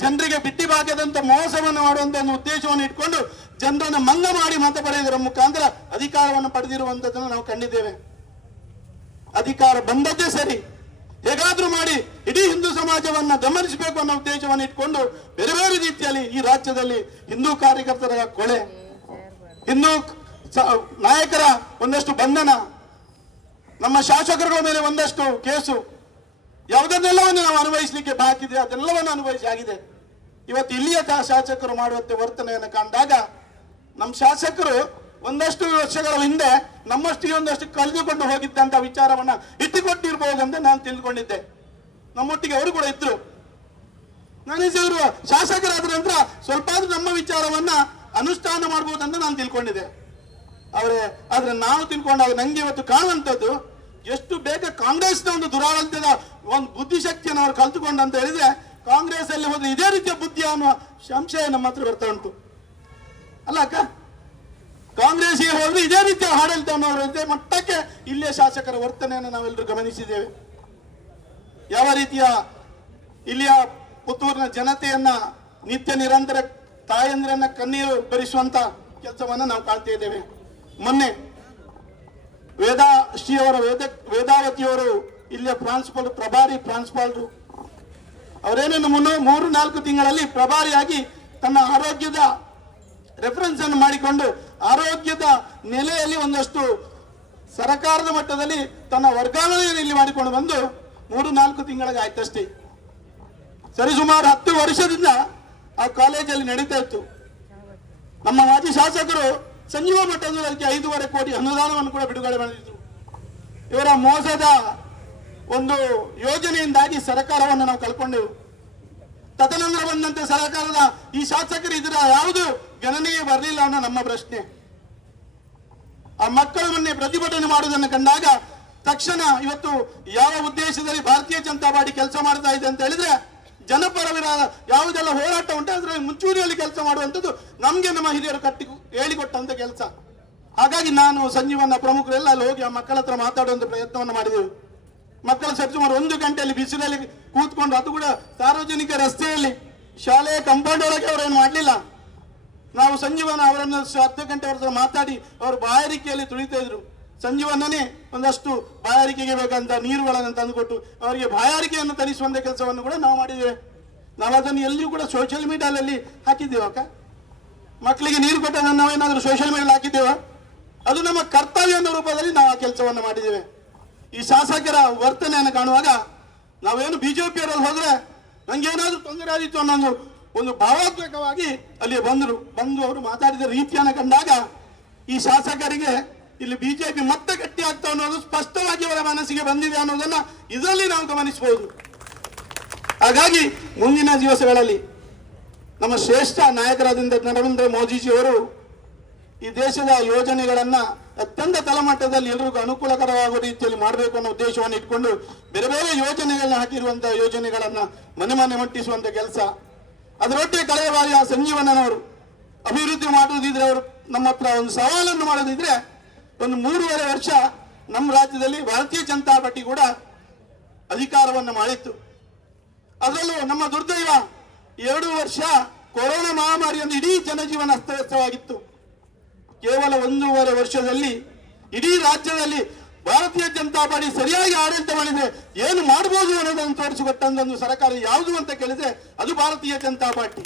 ಜನರಿಗೆ ಬಿಟ್ಟಿ ಭಾಗ್ಯದಂತ ಮೋಸವನ್ನು ಮಾಡುವಂತ ಒಂದು ಉದ್ದೇಶವನ್ನು ಇಟ್ಕೊಂಡು ಜನರನ್ನು ಮಂಗ ಮಾಡಿ ಮತ ಪಡೆಯುವುದರ ಮುಖಾಂತರ ಅಧಿಕಾರವನ್ನು ಪಡೆದಿರುವಂತದ್ದನ್ನು ನಾವು ಕಂಡಿದ್ದೇವೆ. ಅಧಿಕಾರ ಬಂದದ್ದೇ ಸರಿ, ಹೇಗಾದ್ರೂ ಮಾಡಿ ಇಡೀ ಹಿಂದೂ ಸಮಾಜವನ್ನ ಗಮನಿಸಬೇಕು ಅನ್ನೋ ಉದ್ದೇಶವನ್ನು ಇಟ್ಕೊಂಡು ಬೇರೆ ಬೇರೆ ರೀತಿಯಲ್ಲಿ ಈ ರಾಜ್ಯದಲ್ಲಿ ಹಿಂದೂ ಕಾರ್ಯಕರ್ತರ ಕೊಲೆ, ಹಿಂದೂ ನಾಯಕರ ಒಂದಷ್ಟು ಬಂಧನ, ನಮ್ಮ ಶಾಸಕರುಗಳ ಮೇಲೆ ಒಂದಷ್ಟು ಕೇಸು, ಯಾವುದನ್ನೆಲ್ಲವನ್ನು ನಾವು ಅನುಭವಿಸಲಿಕ್ಕೆ ಬಾಕಿದೆ ಅದೆಲ್ಲವನ್ನು ಅನುಭವಿಸಿ ಆಗಿದೆ. ಇವತ್ತು ಇಲ್ಲಿಯ ಶಾಸಕರು ಮಾಡುವಂತೆ ವರ್ತನೆಯನ್ನು ಕಂಡಾಗ ನಮ್ಮ ಶಾಸಕರು ಒಂದಷ್ಟು ವರ್ಷಗಳ ಹಿಂದೆ ನಮ್ಮಷ್ಟಿಗೆ ಒಂದಷ್ಟು ಕಳೆದುಕೊಂಡು ಹೋಗಿದ್ದಂತ ವಿಚಾರವನ್ನ ಇಟ್ಟುಕೊಟ್ಟಿರ್ಬಹುದಂತ ನಾನು ತಿಳ್ಕೊಂಡಿದ್ದೆ. ನಮ್ಮೊಟ್ಟಿಗೆ ಅವರು ಕೂಡ ಇದ್ರು. ನನಗಿವರು ಶಾಸಕರಾದ ನಂತರ ಸ್ವಲ್ಪ ಆದ್ರೂ ನಮ್ಮ ವಿಚಾರವನ್ನ ಅನುಷ್ಠಾನ ಮಾಡಬಹುದಂತ ನಾನು ತಿಳ್ಕೊಂಡಿದ್ದೆ. ಆದ್ರೆ ನಾವು ತಿಳ್ಕೊಂಡಾಗ ನಂಗೆ ಇವತ್ತು ಕಾಣುವಂಥದ್ದು ಎಷ್ಟು ಬೇಗ ಕಾಂಗ್ರೆಸ್ನ ಒಂದು ದುರಾಡಳಿತದ ಒಂದು ಬುದ್ಧಿಶಕ್ತಿಯನ್ನು ಅವರು ಕಲ್ತುಕೊಂಡು ಅಂತ ಹೇಳಿದ್ರೆ ಕಾಂಗ್ರೆಸ್ ಅಲ್ಲಿ ಹೋದ್ರೆ ಇದೇ ರೀತಿಯ ಬುದ್ಧಿ ಅನ್ನುವ ಸಂಶಯ ನಮ್ಮ ಹತ್ರ ಬರ್ತಾ ಉಂಟು ಅಲ್ಲ ಅಕ್ಕ. ಕಾಂಗ್ರೆಸ್ಗೆ ಹೋದ್ರೆ ಇದೇ ರೀತಿಯ ಆಡಳಿತ ಅನ್ನೋರಂತೆ ಮಟ್ಟಕ್ಕೆ ಇಲ್ಲಿಯ ಶಾಸಕರ ವರ್ತನೆಯನ್ನು ನಾವೆಲ್ಲರೂ ಗಮನಿಸಿದ್ದೇವೆ. ಯಾವ ರೀತಿಯ ಇಲ್ಲಿಯ ಪುತ್ತೂರಿನ ಜನತೆಯನ್ನ ನಿತ್ಯ ನಿರಂತರ ತಾಯಂದಿರನ್ನ ಕಣ್ಣೀರು ಭರಿಸುವಂತ ಕೆಲಸವನ್ನ ನಾವು ಕಾಣ್ತಾ ಇದ್ದೇವೆ. ಮೊನ್ನೆ ವೇದಾವತಿಯವರು ಇಲ್ಲಿಯ ಪ್ರಭಾರಿ ಪ್ರಾಂಶುಪಾಲರು ಅವರೇನೇನು 3-4 ತಿಂಗಳಲ್ಲಿ ಪ್ರಭಾರಿಯಾಗಿ ತನ್ನ ಆರೋಗ್ಯದ ರೆಫರೆನ್ಸ್ ಅನ್ನು ಮಾಡಿಕೊಂಡು ಆರೋಗ್ಯದ ನೆಲೆಯಲ್ಲಿ ಒಂದಷ್ಟು ಸರ್ಕಾರದ ಮಟ್ಟದಲ್ಲಿ ತನ್ನ ವರ್ಗಾವಣೆಯನ್ನು ಇಲ್ಲಿ ಮಾಡಿಕೊಂಡು ಬಂದು 3-4 ತಿಂಗಳಿಗೆ ಆಯ್ತಷ್ಟೇ. ಸರಿಸುಮಾರು 10 ವರ್ಷದಿಂದ ಆ ಕಾಲೇಜಲ್ಲಿ ನಡೀತಾ ಇತ್ತು. ನಮ್ಮ ಮಾಜಿ ಶಾಸಕರು ಸಂಜೀವ ಮಠದ ಅದಕ್ಕೆ 5.5 ಕೋಟಿ ಅನುದಾನವನ್ನು ಕೂಡ ಬಿಡುಗಡೆ ಮಾಡಿದ್ರು. ಇವರ ಮೋಸದ ಒಂದು ಯೋಜನೆಯಿಂದಾಗಿ ಸರ್ಕಾರವನ್ನು ನಾವು ಕಳ್ಕೊಂಡೆವು. ತದನಂತರ ಬಂದಂತೆ ಸರ್ಕಾರದ ಈ ಶಾಸಕರು ಇದರ ಯಾವುದು ಗಣನೆಗೆ ಬರಲಿಲ್ಲ ಅನ್ನೋ ನಮ್ಮ ಪ್ರಶ್ನೆ. ಆ ಮಕ್ಕಳು ಮೊನ್ನೆ ಪ್ರತಿಭಟನೆ ಮಾಡುವುದನ್ನು ಕಂಡಾಗ ತಕ್ಷಣ ಇವತ್ತು ಯಾವ ಉದ್ದೇಶದಲ್ಲಿ ಭಾರತೀಯ ಜನತಾ ಪಾರ್ಟಿ ಕೆಲಸ ಮಾಡ್ತಾ ಇದೆ ಅಂತ ಹೇಳಿದ್ರೆ, ಜನಪರ ವಿರೋಧ ಯಾವುದೆಲ್ಲ ಹೋರಾಟ ಉಂಟು ಅದರಲ್ಲಿ ಮುಂಚೂಣಿಯಲ್ಲಿ ಕೆಲಸ ಮಾಡುವಂಥದ್ದು ನಮ್ಗೆ ನಮ್ಮ ಹಿರಿಯರು ಹೇಳಿಕೊಟ್ಟಂತ ಕೆಲಸ. ಹಾಗಾಗಿ ನಾನು ಸಂಜೀವನ ಪ್ರಮುಖರೆಲ್ಲ ಅಲ್ಲಿ ಹೋಗಿ ಆ ಮಕ್ಕಳ ಹತ್ರ ಮಾತಾಡುವಂತ ಪ್ರಯತ್ನವನ್ನು ಮಾಡಿದೆವು. ಮಕ್ಕಳು ಸುಮಾರು 1 ಗಂಟೆಯಲ್ಲಿ ಬಿಸಿಲಲ್ಲಿ ಕೂತ್ಕೊಂಡು, ಅದು ಕೂಡ ಸಾರ್ವಜನಿಕ ರಸ್ತೆಯಲ್ಲಿ, ಶಾಲೆಯ ಕಾಂಪೌಂಡ್ ಒಳಗೆ ಅವರೇನು ಮಾಡಲಿಲ್ಲ. ನಾವು ಸಂಜೀವನ ಅವರನ್ನು 10 ಗಂಟೆ ಅವರ ಮಾತಾಡಿ ಅವರು ಬಾಯಾರಿಕೆಯಲ್ಲಿ ತುಳಿತಾ ಇದ್ರು. ಸಂಜೀವನೇ ಒಂದಷ್ಟು ಬಾಯಾರಿಕೆಗೆ ಬೇಕಂತ ನೀರುಗಳನ್ನು ತಂದುಕೊಟ್ಟು ಅವರಿಗೆ ಬಾಯಾರಿಕೆಯನ್ನು ತರಿಸುವಂತ ಕೆಲಸವನ್ನು ಕೂಡ ನಾವು ಮಾಡಿದ್ದೇವೆ. ನಾವು ಅದನ್ನು ಎಲ್ಲಿಯೂ ಕೂಡ ಸೋಷಿಯಲ್ ಮೀಡಿಯಾದಲ್ಲಿ ಹಾಕಿದ್ದೇವೆ. ಅಕ್ಕ, ಮಕ್ಕಳಿಗೆ ನೀರು ಕೊಟ್ಟದನ್ನು ನಾವೇನಾದ್ರೂ ಸೋಷಿಯಲ್ ಮೀಡಿಯಾದಲ್ಲಿ ಹಾಕಿದ್ದೇವೆ? ಅದು ನಮ್ಮ ಕರ್ತವ್ಯ ಅನ್ನೋ ರೂಪದಲ್ಲಿ ನಾವು ಆ ಕೆಲಸವನ್ನು ಮಾಡಿದ್ದೇವೆ. ಈ ಶಾಸಕರ ವರ್ತನೆಯನ್ನು ಕಾಣುವಾಗ ನಾವೇನು ಬಿಜೆಪಿಯವರಲ್ಲಿ ಹೋದ್ರೆ ನಂಗೇನಾದ್ರೂ ತೊಂದರೆ ಆದಿತ್ತು ಅನ್ನೋ ಒಂದು ಭಾವಾತ್ಮಕವಾಗಿ ಅಲ್ಲಿ ಬಂದು ಅವರು ಮಾತಾಡಿದ ರೀತಿಯನ್ನು ಕಂಡಾಗ ಈ ಶಾಸಕರಿಗೆ ಇಲ್ಲಿ ಬಿಜೆಪಿ ಮತ್ತೆ ಗಟ್ಟಿ ಆಗ್ತಾ ಅನ್ನೋದು ಸ್ಪಷ್ಟವಾಗಿ ಅವರ ಮನಸ್ಸಿಗೆ ಬಂದಿದೆ ಅನ್ನೋದನ್ನ ಇದರಲ್ಲಿ ನಾವು ಗಮನಿಸಬಹುದು. ಹಾಗಾಗಿ ಮುಂದಿನ ದಿವಸಗಳಲ್ಲಿ ನಮ್ಮ ಶ್ರೇಷ್ಠ ನಾಯಕರಾದ ನರೇಂದ್ರ ಮೋದಿಜಿಯವರು ಈ ದೇಶದ ಯೋಜನೆಗಳನ್ನ ಅತ್ಯಂತ ತಳಮಟ್ಟದಲ್ಲಿ ಎಲ್ರಿಗೂ ಅನುಕೂಲಕರವಾಗುವ ರೀತಿಯಲ್ಲಿ ಮಾಡಬೇಕು ಅನ್ನೋ ಉದ್ದೇಶವನ್ನು ಇಟ್ಕೊಂಡು ಬೇರೆ ಬೇರೆ ಯೋಜನೆಗಳನ್ನ ಹಾಕಿರುವಂತಹ ಯೋಜನೆಗಳನ್ನ ಮನೆ ಮನೆ ಮುಟ್ಟಿಸುವಂತ ಕೆಲಸ. ಅದರೊಟ್ಟಿಗೆ ಕಳೆದ ಬಾರಿ ಆ ಸಂಜೀವನವರು ಅಭಿವೃದ್ಧಿ ಮಾಡುವುದಿದ್ರೆ, ಅವರು ನಮ್ಮ ಹತ್ರ ಒಂದು ಸವಾಲನ್ನು ಮಾಡೋದಿದ್ರೆ, ಒಂದು 3.5 ವರ್ಷ ನಮ್ಮ ರಾಜ್ಯದಲ್ಲಿ ಭಾರತೀಯ ಜನತಾ ಪಾರ್ಟಿ ಕೂಡ ಅಧಿಕಾರವನ್ನು ಮಾಡಿತ್ತು. ಅದರಲ್ಲೂ ನಮ್ಮ ದುರ್ದೈವ 2 ವರ್ಷ ಕೊರೋನಾ ಮಹಾಮಾರಿಯಿಂದ ಇಡೀ ಜನಜೀವನ ಅಸ್ತವ್ಯಸ್ತವಾಗಿತ್ತು. ಕೇವಲ 1.5 ವರ್ಷದಲ್ಲಿ ಇಡೀ ರಾಜ್ಯದಲ್ಲಿ ಭಾರತೀಯ ಜನತಾ ಪಾರ್ಟಿ ಸರಿಯಾಗಿ ಆಡಳಿತ ಮಾಡಿದ್ರೆ ಏನು ಮಾಡಬಹುದು ಅನ್ನೋದನ್ನು ತೋರಿಸಿಕೊಟ್ಟಂತ ಒಂದು ಸರ್ಕಾರ ಯಾವುದು ಅಂತ ಕೇಳಿದ್ರೆ ಅದು ಭಾರತೀಯ ಜನತಾ ಪಾರ್ಟಿ.